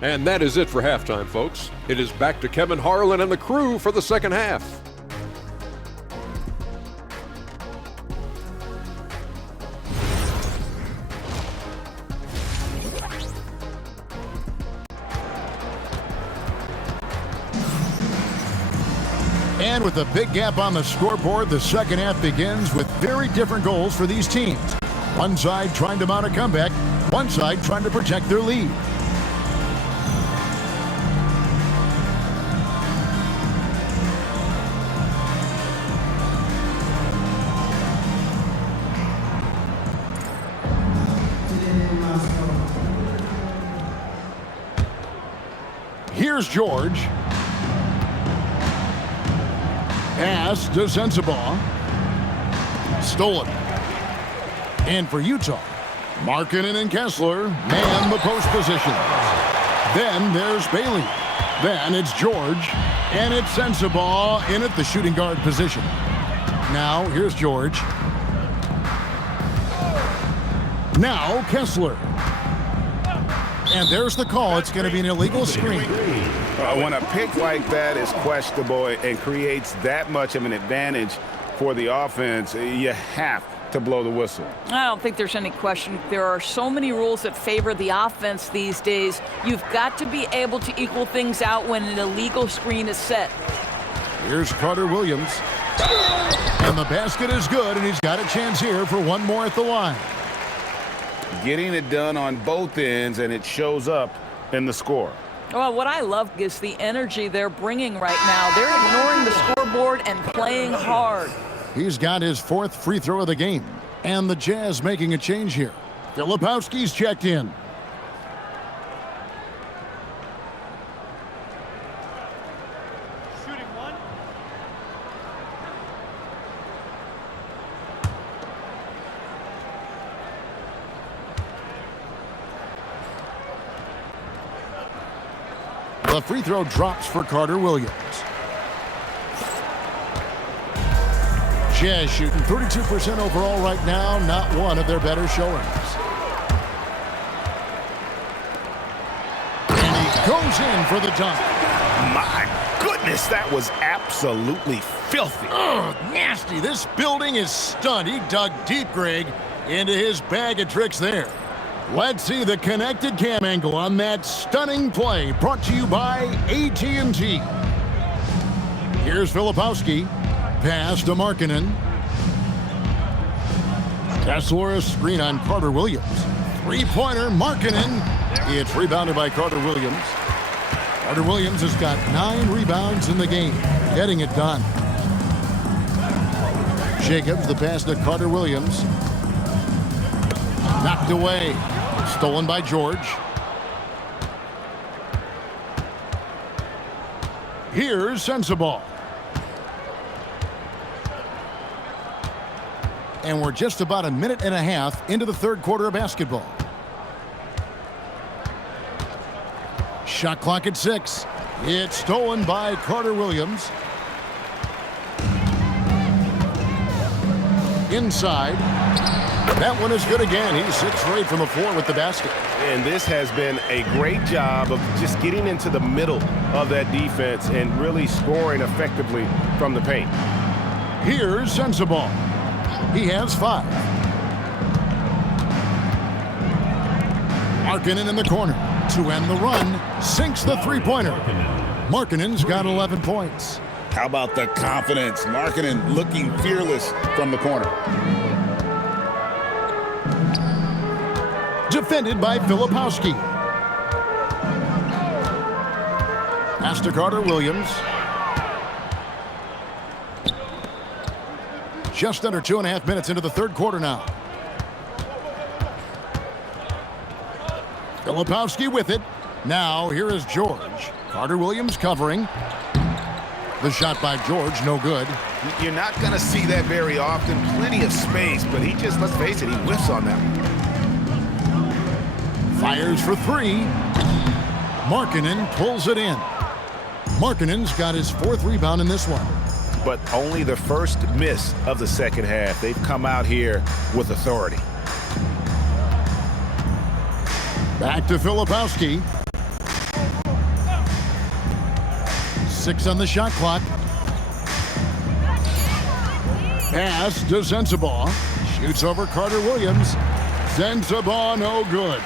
And that is it for halftime, folks. It is back to Kevin Harlan and the crew for the second half. And with a big gap on the scoreboard, the second half begins with very different goals for these teams. One side trying to mount a comeback, one side trying to protect their lead. Here's George. Pass to Sensabaugh. Stolen. And for Utah, Markkanen and Kessler man the post position. Then there's Bailey. Then it's George. And it's Sensabaugh in at the shooting guard position. Now here's George. Now Kessler. And there's the call. It's going to be an illegal screen. When a pick like that is questionable and creates that much of an advantage for the offense, you have to blow the whistle. I don't think there's any question. There are so many rules that favor the offense these days. You've got to be able to equal things out when an illegal screen is set. Here's Carter-Williams. And the basket is good, and he's got a chance here for one more at the line. Getting it done on both ends, and it shows up in the score. Well, what I love is the energy they're bringing right now. They're ignoring the scoreboard and playing hard. He's got his 4th free throw of the game. And the Jazz making a change here. Filipowski's checked in. Shooting one. The free throw drops for Carter-Williams. Jazz shooting 32% overall right now, not one of their better showings. And he goes in for the dunk. My goodness, that was absolutely filthy. Ugh, nasty. This building is stunned. He dug deep, Greg, into his bag of tricks there. Let's see the connected cam angle on that stunning play, brought to you by AT&T. Here's Filipowski. Pass to Markkanen. Kessler, a screen on Carter-Williams. Three-pointer, Markkanen. It's rebounded by Carter-Williams. Carter-Williams has got 9 rebounds in the game, getting it done. Jacobs, the pass to Carter-Williams. Knocked away. Stolen by George. Here's Sensabaugh. And we're just about a minute and a half into the 3rd quarter of basketball. Shot clock at 6. It's stolen by Carter-Williams. Inside. That one is good again. He's 6 for 8 from the floor with the basket. And this has been a great job of just getting into the middle of that defense and really scoring effectively from the paint. Here's Sensabaugh. He has 5. Markkanen in the corner to end the run. Sinks the three-pointer. Markkanen's got 11 points. How about the confidence? Markkanen looking fearless from the corner. Defended by Filipowski. Pass to Carter-Williams. Just under 2.5 minutes into the 3rd quarter now. Filipowski with it. Now here is George. Carter-Williams covering. The shot by George, no good. You're not going to see that very often. Plenty of space, but he just, let's face it, he whiffs on that. Fires for 3. Markkanen pulls it in. Markkanen's got his 4th rebound in this one. But only the first miss of the 2nd half. They've come out here with authority. Back to Filipowski. 6 on the shot clock. Pass to Sensabaugh. Shoots over Carter-Williams. Sensabaugh no good.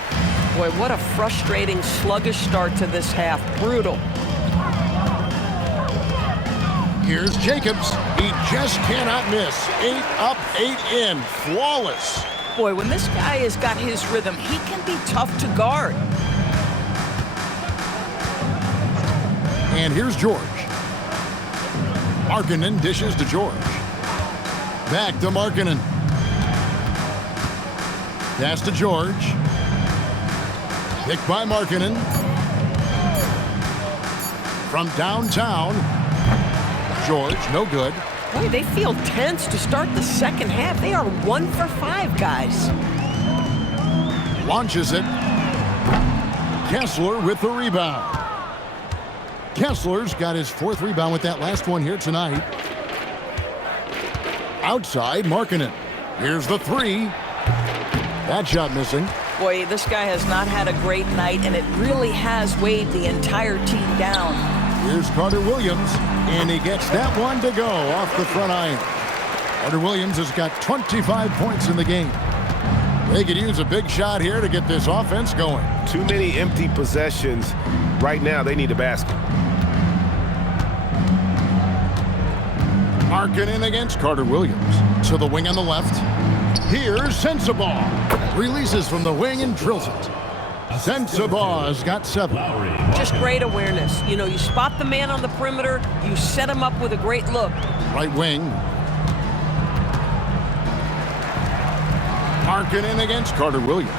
Boy, what a frustrating, sluggish start to this half. Brutal. Here's Jacobs. He just cannot miss. 8 up, 8 in. Flawless. Boy, when this guy has got his rhythm, he can be tough to guard. And here's George. Markkanen dishes to George. Back to Markkanen. Pass to George. Picked by Markkanen. From downtown. George, no good. Boy, they feel tense to start the 2nd half. They are 1 for 5, guys. Launches it. Kessler with the rebound. Kessler's got his 4th rebound with that last one here tonight. Outside, Markkanen. Here's the 3. That shot missing. Boy, this guy has not had a great night, and it really has weighed the entire team down. Here's Carter-Williams, and he gets that one to go off the front iron. Carter-Williams has got 25 points in the game. They could use a big shot here to get this offense going. Too many empty possessions. Right now, they need a basket. Markkanen against Carter-Williams. To the wing on the left. Here's Sensabaugh. Releases from the wing and drills it. Sensabaugh's got 7. Just great awareness. You know, you spot the man on the perimeter, you set him up with a great look. Right wing. Markkanen against Carter-Williams.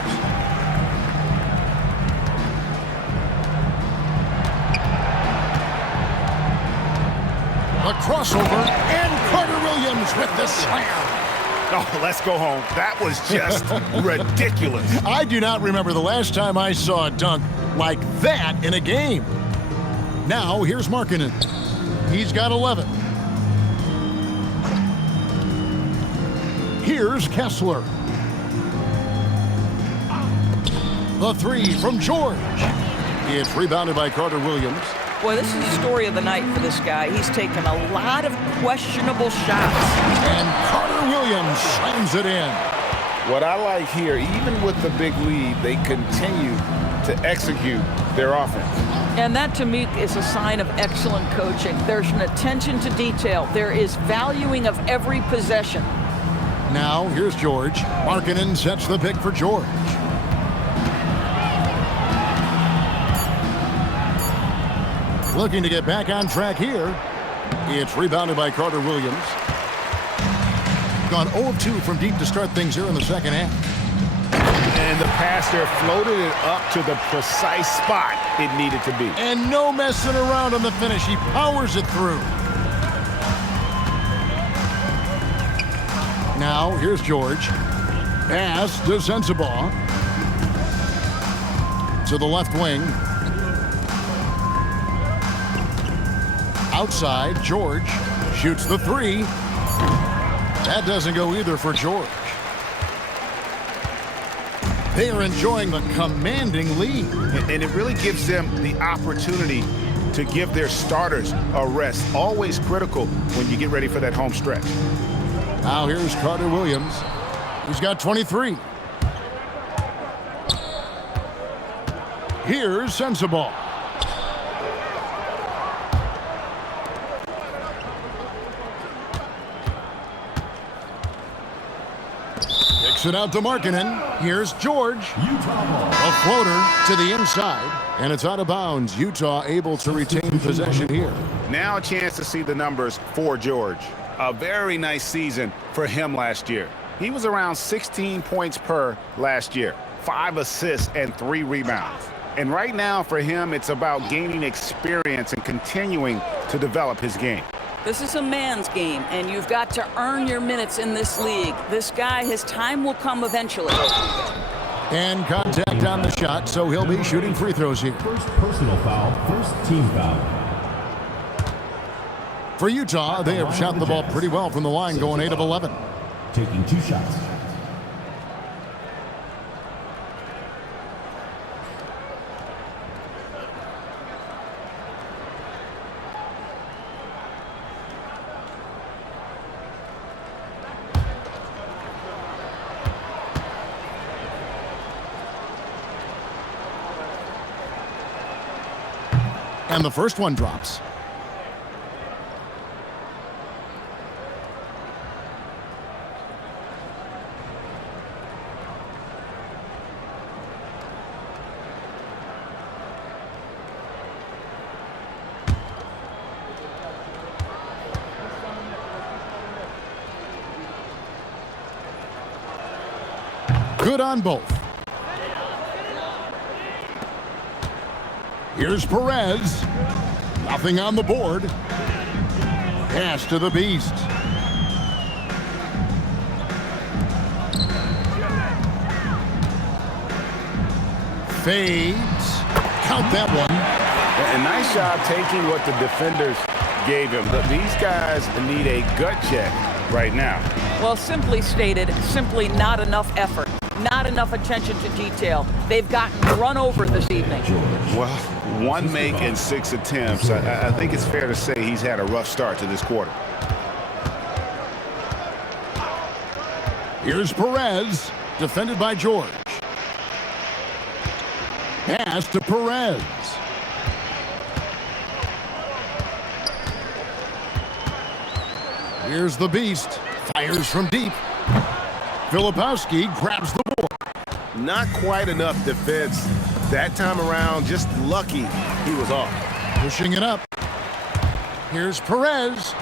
A crossover, and Carter-Williams with the slam. Oh, let's go home. That was just ridiculous. I do not remember the last time I saw a dunk like that in a game. Now, here's Markkanen. He's got 11. Here's Kessler. The 3 from George. It's rebounded by Carter-Williams. Boy, this is the story of the night for this guy. He's taken a lot of questionable shots. And Carter-Williams slams it in. What I like here, even with the big lead, they continue to execute their offense. And that, to me, is a sign of excellent coaching. There's an attention to detail. There is valuing of every possession. Now, here's George. Markkanen sets the pick for George. Looking to get back on track here. It's rebounded by Carter-Williams. Gone 0 of 2 from deep to start things here in the second half. And the pass there floated it up to the precise spot it needed to be. And no messing around on the finish. He powers it through. Now, here's George. Pass to Sensabaugh. To the left wing. Outside, George shoots the 3. That doesn't go either for George. They are enjoying the commanding lead. And it really gives them the opportunity to give their starters a rest. Always critical when you get ready for that home stretch. Now here's Carter-Williams. He's got 23. Here's Sensabaugh. Kicks it out to Markkanen. Here's George. A floater to the inside, and it's out of bounds. Utah able to retain possession here. Now a chance to see the numbers for George. A very nice season for him last year. He was around 16 points per last year, 5 assists and 3 rebounds. And right now for him, it's about gaining experience and continuing to develop his game. This is a man's game, and you've got to earn your minutes in this league. This guy, his time will come eventually. And contact on the shot, so he'll be shooting free throws here. First personal foul, first team foul. For Utah, they have shot the ball pretty well from the line, going 8 of 11. Taking 2 shots. And the first one drops. Good on both. Here's Perez. Nothing on the board. Pass to the Beast. Fades. Count that one. A nice job taking what the defenders gave him. But these guys need a gut check right now. Well, simply stated, simply not enough effort. not enough attention to detail. They've gotten run over this evening. Well, 1 make and 6 attempts. I think it's fair to say he's had a rough start to this quarter. Here's Perez, defended by George. Pass to Perez. Here's the beast. Fires from deep. Filipowski grabs the board. Not quite enough defense that time around. Just lucky he was off. Pushing it up. Here's Perez.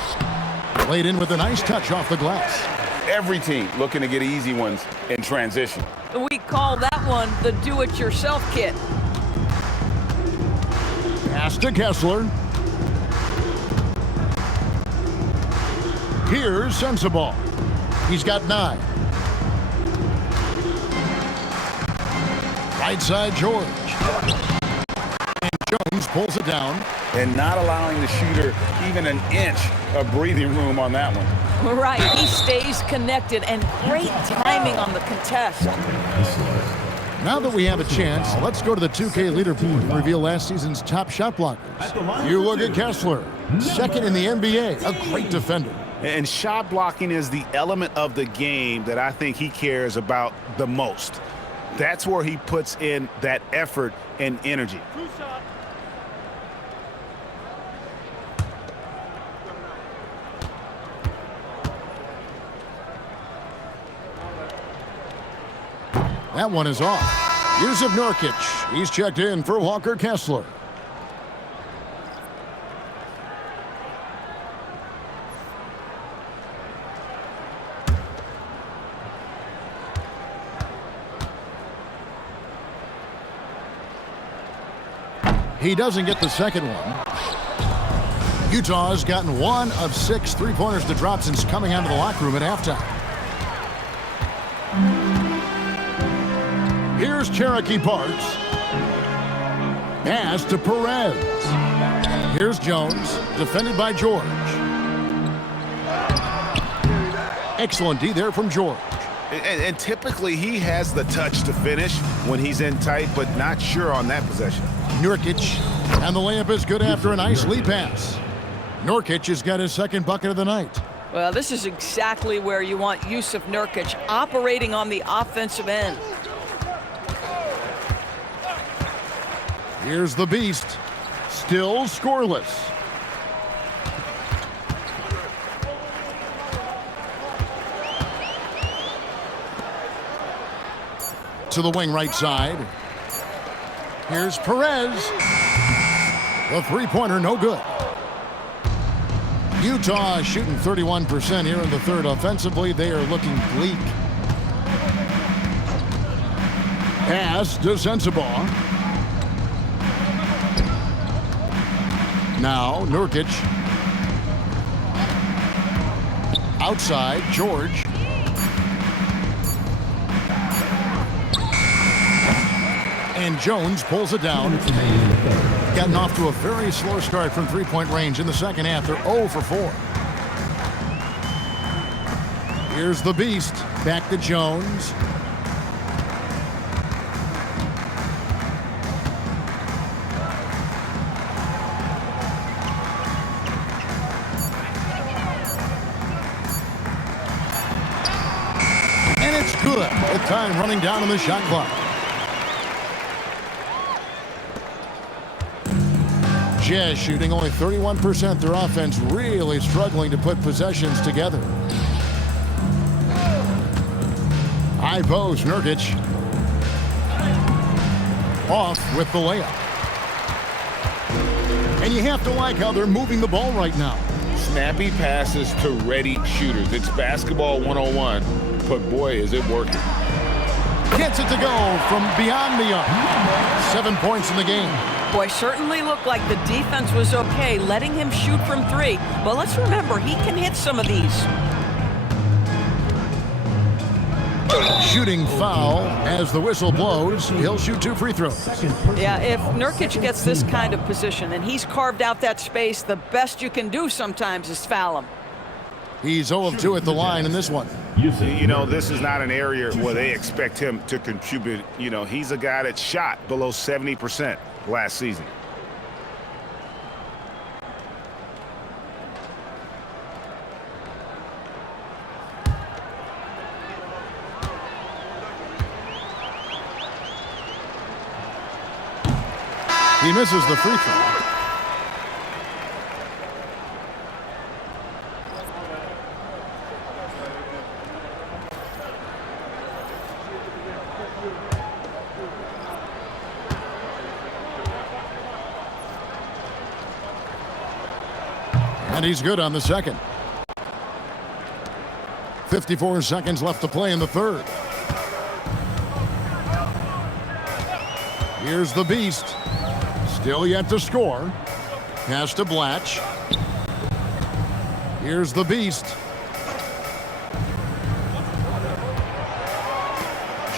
Laid in with a nice touch off the glass. Every team looking to get easy ones in transition. We call that one the do-it-yourself kit. Pass to Kessler. Here's Sensabaugh. He's got 9. Right side, George. And Jones pulls it down. And not allowing the shooter even an inch of breathing room on that one. Right, he stays connected, and great timing on the contest. Now that we have a chance, let's go to the 2K leaderboard and reveal last season's top shot blockers. You look at Kessler, second in the NBA, a great defender. And shot blocking is the element of the game that I think he cares about the most. That's where he puts in that effort and energy. That one is off. Yusuf Nurkic. He's checked in for Walker Kessler. He doesn't get the second one. Utah's gotten 1 of 6 three-pointers to drop since coming out of the locker room at halftime. Here's Cherokee Parks. Pass to Perez. Here's Jones, defended by George. Excellent D there from George. And typically he has the touch to finish when he's in tight, but not sure on that possession. Nurkic, and the layup is good after a nice lead pass. Nurkic has got his second bucket of the night. Well, this is exactly where you want Yusuf Nurkic operating on the offensive end. Here's the beast, still scoreless. To the wing right side. Here's Perez. The three-pointer no good. Utah is shooting 31% here in the third. Offensively, they are looking bleak. Pass to Sensabaugh. Now Nurkic. Outside, George. And Jones pulls it down. Getting off to a very slow start from three-point range in the second half. They're 0 for 4. Here's the beast. Back to Jones. And it's good. With time running down on the shot clock. Jazz shooting only 31%. Their offense really struggling to put possessions together. High post, Nurkic. Off with the layup. And you have to like how they're moving the ball right now. Snappy passes to ready shooters. It's basketball 101, but boy, is it working. Gets it to go from beyond the arc. 7 points in the game. Boy, certainly looked like the defense was okay, letting him shoot from 3. But let's remember, he can hit some of these. Shooting foul as the whistle blows. He'll shoot 2 free throws. Yeah, if Nurkic gets this kind of position and he's carved out that space, the best you can do sometimes is foul him. He's 0 of 2 at the line in this one. You know, this is not an area where they expect him to contribute. You know, he's a guy that shot below 70% last season. He misses the free throw. And he's good on the second. 54 seconds left to play in the third. Here's the Beast. Still yet to score. Pass to Blatch. Here's the Beast.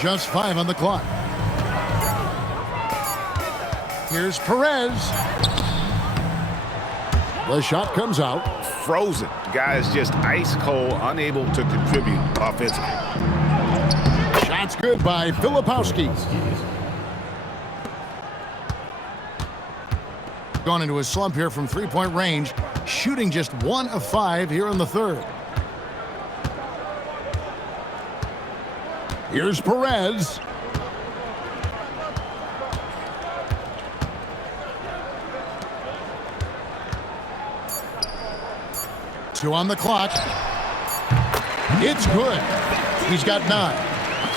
Just 5 on the clock. Here's Perez. The shot comes out. Frozen. Guy is just ice cold, unable to contribute offensively. Shot's good by Filipowski. Gone into a slump here from three-point range, shooting just 1 of 5 here in the third. Here's Perez. Two on the clock. It's good. He's got 9.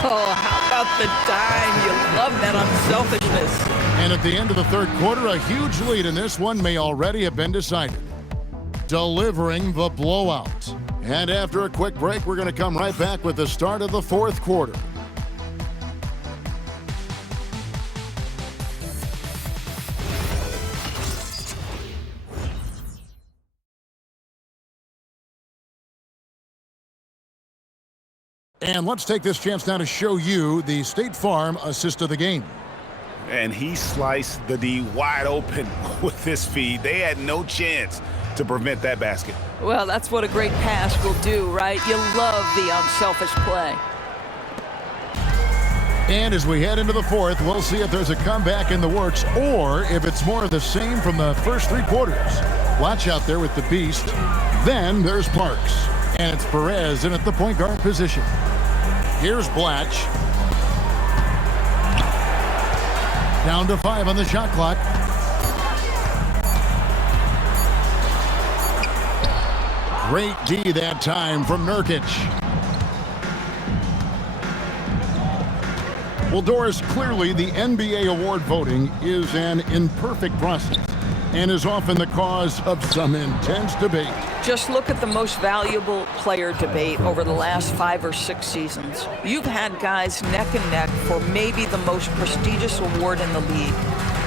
Oh, how about the dime? You love that unselfishness. And at the end of the third quarter, a huge lead in this one may already have been decided. Delivering the blowout. And after a quick break, we're going to come right back with the start of the fourth quarter. And let's take this chance now to show you the State Farm assist of the game. And he sliced the D wide open with this feed. They had no chance to prevent that basket. Well, that's what a great pass will do, right? You love the unselfish play. And as we head into the fourth, we'll see if there's a comeback in the works or if it's more of the same from the first 3 quarters. Watch out there with the Beast. Then there's Parks. And it's Perez in at the point guard position. Here's Blatch. Down to 5 on the shot clock. Great D that time from Nurkic. Well, Doris, clearly the NBA award voting is an imperfect process and is often the cause of some intense debate. Just look at the most valuable player debate over the last 5 or 6 seasons. You've had guys neck and neck for maybe the most prestigious award in the league.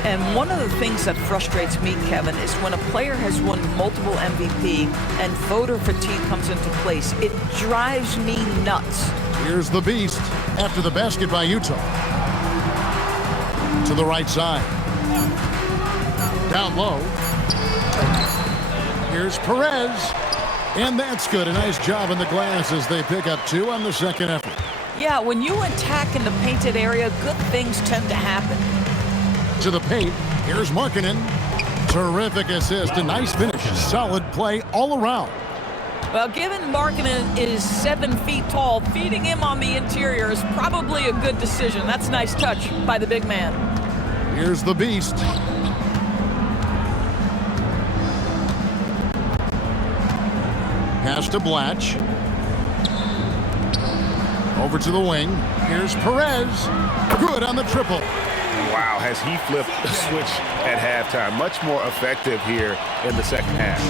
And one of the things that frustrates me, Kevin, is when a player has won multiple MVP and voter fatigue comes into place. It drives me nuts. Here's the Beast after the basket by Utah. To the right side. Down low. Here's Perez. And that's good. A nice job in the glass as they pick up 2 on the second effort. Yeah, when you attack in the painted area, good things tend to happen. To the paint. Here's Markkanen. Terrific assist. A nice finish. Solid play all around. Well, given Markkanen is 7 feet tall, feeding him on the interior is probably a good decision. That's a nice touch by the big man. Here's the Beast. Pass to Blatch. Over to the wing. Here's Perez. Good on the triple. Wow, has he flipped the switch at halftime. Much more effective here in the second half.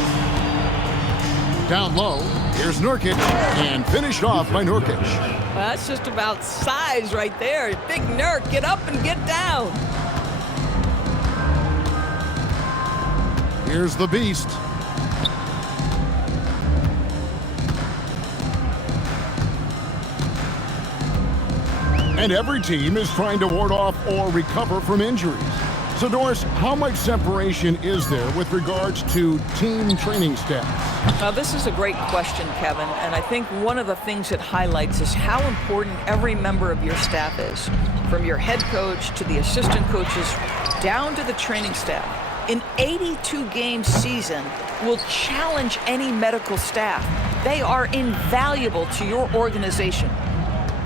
Down low. Here's Nurkic. And finished off by Nurkic. Well, that's just about size right there. Big Nurk, get up and get down. Here's the Beast. And every team is trying to ward off or recover from injuries. So, Doris, how much separation is there with regards to team training staff? Now, this is a great question, Kevin, and I think one of the things it highlights is how important every member of your staff is, from your head coach to the assistant coaches, down to the training staff. An 82-game season will challenge any medical staff. They are invaluable to your organization.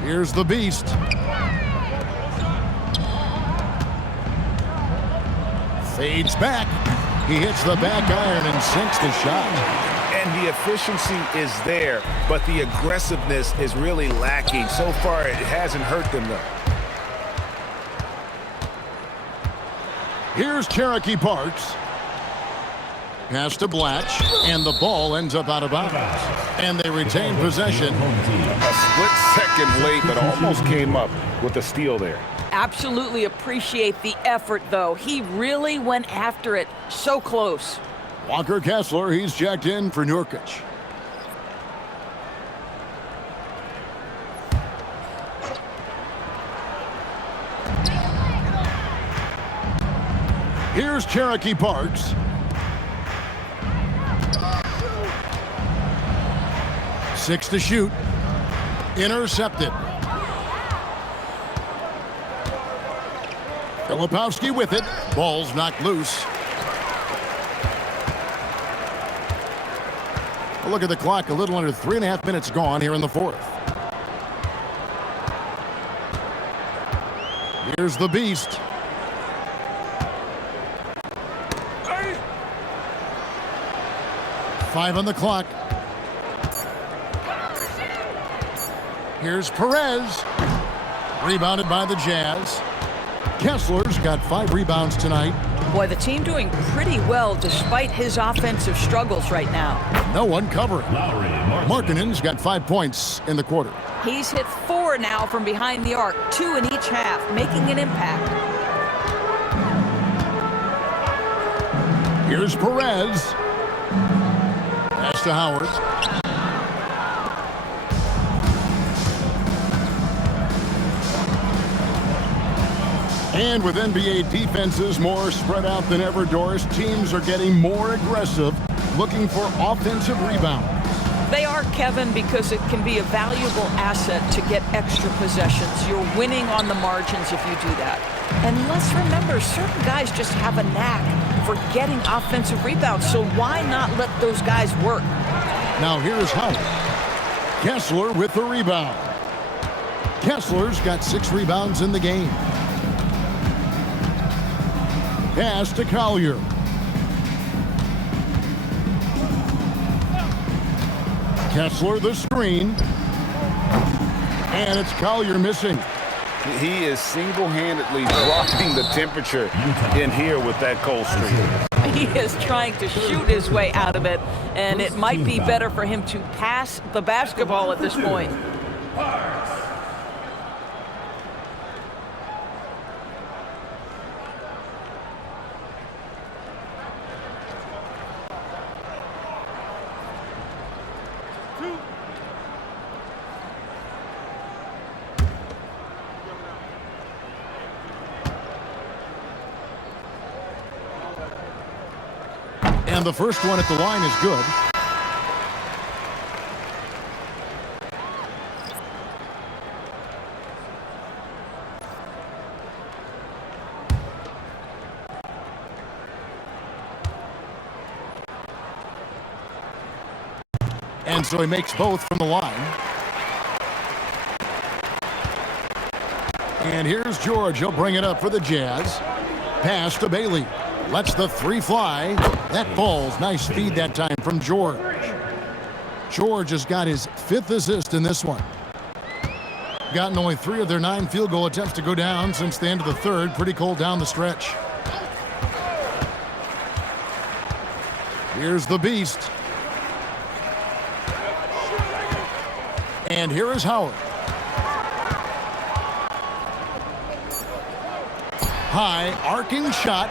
Here's the beast. Fades back. He hits the back iron and sinks the shot. And the efficiency is there, but the aggressiveness is really lacking. So far, it hasn't hurt them, though. Here's Cherokee Parks. Pass to Blatch, and the ball ends up out of bounds. And they retain possession. A split second late, but almost came up with a steal there. Absolutely appreciate the effort, though. He really went after it. So close. Walker Kessler, he's checked in for Nurkic. Here's Cherokee Parks. Six to shoot. Intercepted. Filipowski with it. Ball's knocked loose. A look at the clock. A little under 3.5 minutes gone here in the fourth. Here's the beast. Five on the clock. Here's Perez. Rebounded by the Jazz. Kessler's got 5 rebounds tonight. Boy, the team doing pretty well despite his offensive struggles right now. No one covering. Markkanen's got 5 points in the quarter. He's hit 4 now from behind the arc, 2 in each half, making an impact. Here's Perez. Pass to Howard. And with NBA defenses more spread out than ever, Doris, teams are getting more aggressive, looking for offensive rebounds. They are, Kevin, because it can be a valuable asset to get extra possessions. You're winning on the margins if you do that. And let's remember, certain guys just have a knack for getting offensive rebounds, so why not let those guys work? Now here's Howard. Kessler with the rebound. Kessler's got 6 rebounds in the game. Pass to Collier. Kessler the screen. And it's Collier missing. He is single-handedly dropping the temperature in here with that cold streak. He is trying to shoot his way out of it, and it might be better for him to pass the basketball at this point. And the first one at the line is good. And so he makes both from the line. And here's George. He'll bring it up for the Jazz. Pass to Bailey. Lets the 3 fly. That ball's nice feed that time from George. George has got his 5th assist in this one. Gotten only 3 of their 9 field goal attempts to go down since the end of the third. Pretty cold down the stretch. Here's the beast. And here is Howard. High arcing shot.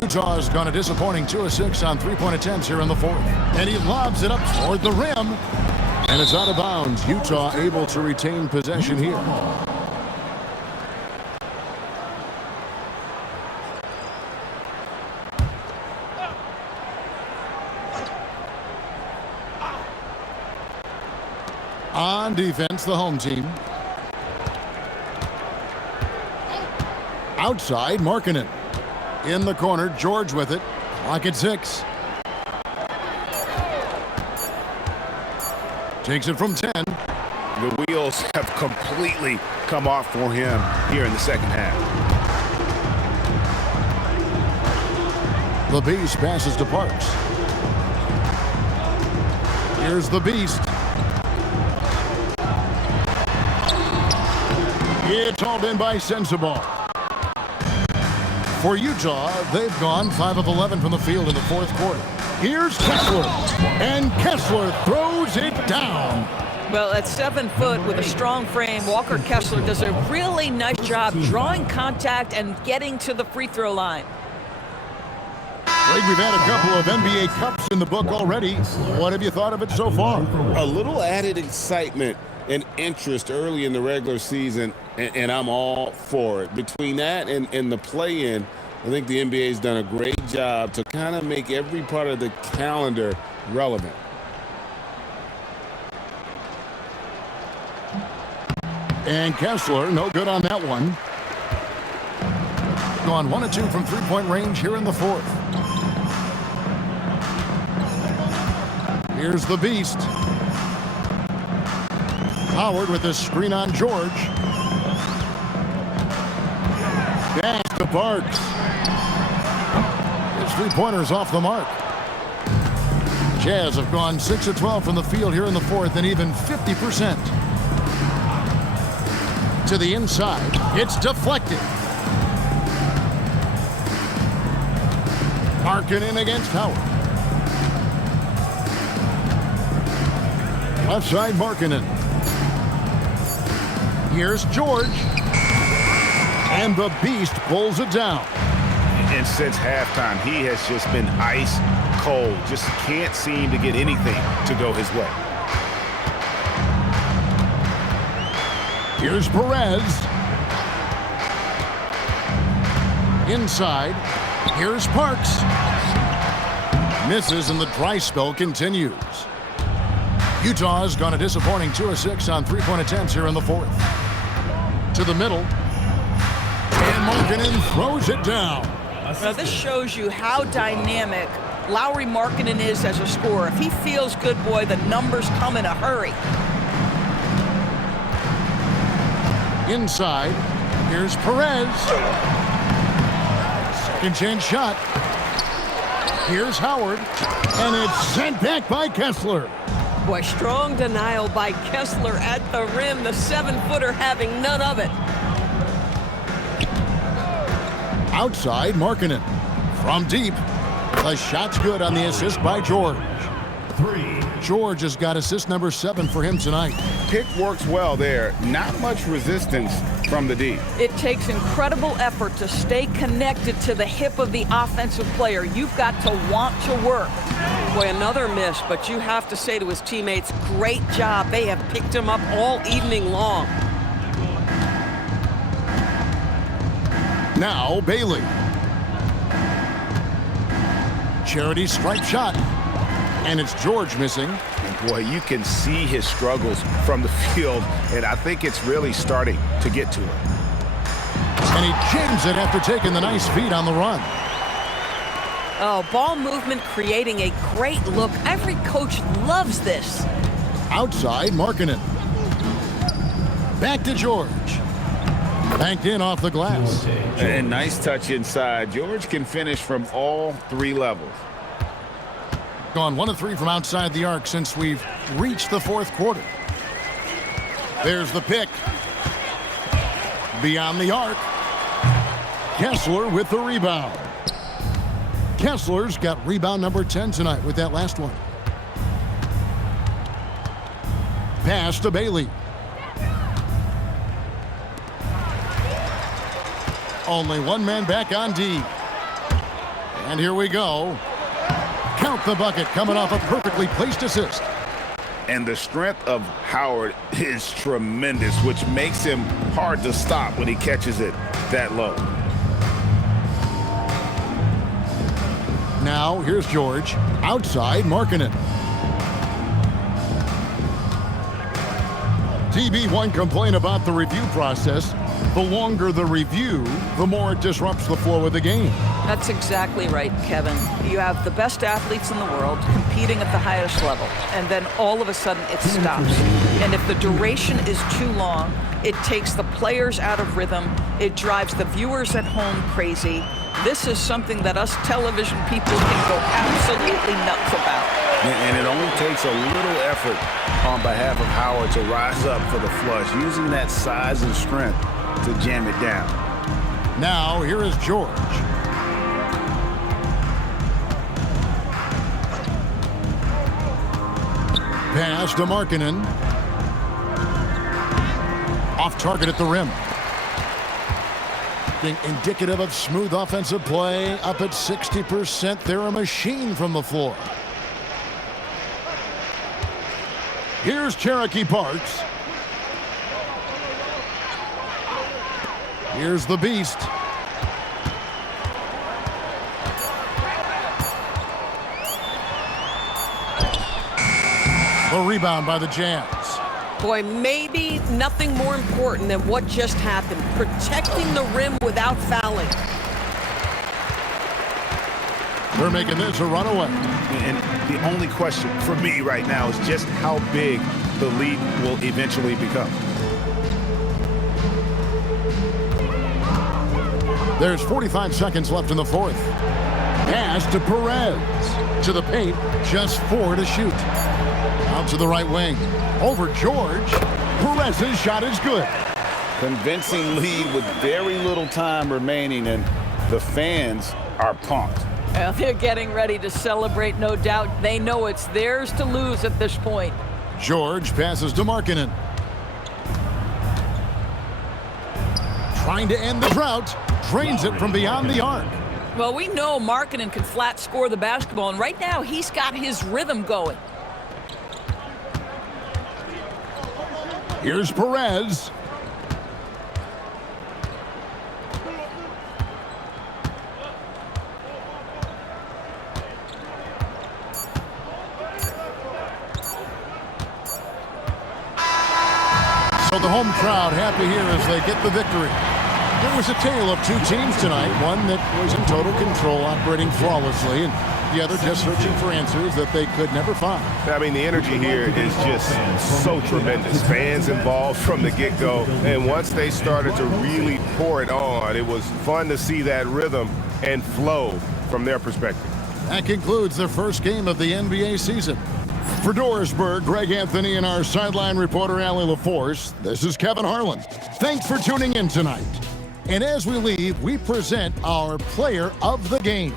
Utah's gone a disappointing 2 of 6 on 3-point attempts here in the fourth. And he lobs it up toward the rim. And it's out of bounds. Utah able to retain possession here. On defense, the home team. Outside, Markkanen. In the corner, George with it. Clock at 6. Takes it from 10. The wheels have completely come off for him here in the second half. The Beast passes to Parks. Here's the Beast. It's hauled in by Sensabaugh. For Utah, they've gone 5 of 11 from the field in the fourth quarter. Here's Kessler, and Kessler throws it down. Well, at 7 foot with a strong frame, Walker Kessler does a really nice job drawing contact and getting to the free throw line. Greg, we've had a couple of NBA Cups in the book already. What have you thought of it so far? A little added excitement and interest early in the regular season, and I'm all for it. Between that and the play-in, I think the NBA's done a great job to kind of make every part of the calendar relevant. And Kessler, no good on that one. Gone 1 of 2 from three-point range here in the fourth. Here's the Beast. Howard with a screen on George. Pass to Parks. His three-pointer's off the mark. Jazz have gone 6 of 12 from the field here in the fourth and even 50%. To the inside. It's deflected. Markkanen against Howard. Left side, Markkanen. Here's George. And the Beast pulls it down. And since halftime, he has just been ice cold. Just can't seem to get anything to go his way. Here's Perez. Inside. Here's Parks. Misses and the dry spell continues. Utah's gone a disappointing 2 of 6 on three-point attempts here in the fourth. To the middle. And Markkanen throws it down. Now this shows you how dynamic Lauri Markkanen is as a scorer. If he feels good, boy, the numbers come in a hurry. Inside, here's Perez. Second chance shot. Here's Howard, and it's sent back by Kessler. Boy, strong denial by Kessler at the rim. The 7-footer having none of it. Outside, Markkanen. From deep. The shot's good on the assist by George. George has got assist number 7 for him tonight. Pick works well there. Not much resistance from the D. It takes incredible effort to stay connected to the hip of the offensive player. You've got to want to work. Boy, another miss, but you have to say to his teammates, great job. They have picked him up all evening long. Now Bailey. Charity stripe shot. And it's George missing. And boy, you can see his struggles from the field, and I think it's really starting to get to him. And he jams it after taking the nice feed on the run. Oh, ball movement creating a great look. Every coach loves this. Outside, Markkanen. Back to George. Banked in off the glass. And nice touch inside. George can finish from all 3 levels. Gone 1 of 3 from outside the arc since we've reached the fourth quarter. There's the pick. Beyond the arc. Kessler with the rebound. Kessler's got rebound number 10 tonight with that last one. Pass to Bailey. Only one man back on D. And here we go. Count the bucket coming off a perfectly placed assist. And the strength of Howard is tremendous, which makes him hard to stop when he catches it that low. Now here's George. Outside, Markkanen. DB1 complained about the review process. The longer the review, the more it disrupts the flow of the game. That's exactly right, Kevin. You have the best athletes in the world competing at the highest level, and then all of a sudden it stops. And if the duration is too long, it takes the players out of rhythm. It drives the viewers at home crazy. This is something that us television people can go absolutely nuts about. And it only takes a little effort on behalf of Howard to rise up for the flush, using that size and strength to jam it down. Now, here is George. Pass to Markkanen. Off target at the rim. Being indicative of smooth offensive play, up at 60%. They're a machine from the floor. Here's Cherokee Parks. Here's the Beast. The rebound by the Jazz. Boy, maybe nothing more important than what just happened. Protecting the rim without fouling. They're making this a runaway. And the only question for me right now is just how big the lead will eventually become. There's 45 seconds left in the fourth. Pass to Perez. To the paint, just 4 to shoot. Out to the right wing. Over George. Perez's shot is good. Convincing lead with very little time remaining, and the fans are pumped. Well, they're getting ready to celebrate, no doubt. They know it's theirs to lose at this point. George passes to Markkanen. Trying to end the drought. Drains it from beyond the arc. Well, we know Markkanen can flat score the basketball, and right now he's got his rhythm going. Here's Perez. So the home crowd happy here as they get the victory. There was a tale of two teams tonight, one that was in total control, operating flawlessly, and the other just searching for answers that they could never find. I mean, the energy here is just so tremendous. Fans involved from the get-go, and once they started to really pour it on, it was fun to see that rhythm and flow from their perspective. That concludes the first game of the NBA season. For Dorisburg, Greg Anthony and our sideline reporter, Allie LaForce, this is Kevin Harlan. Thanks for tuning in tonight. And as we leave, we present our player of the game.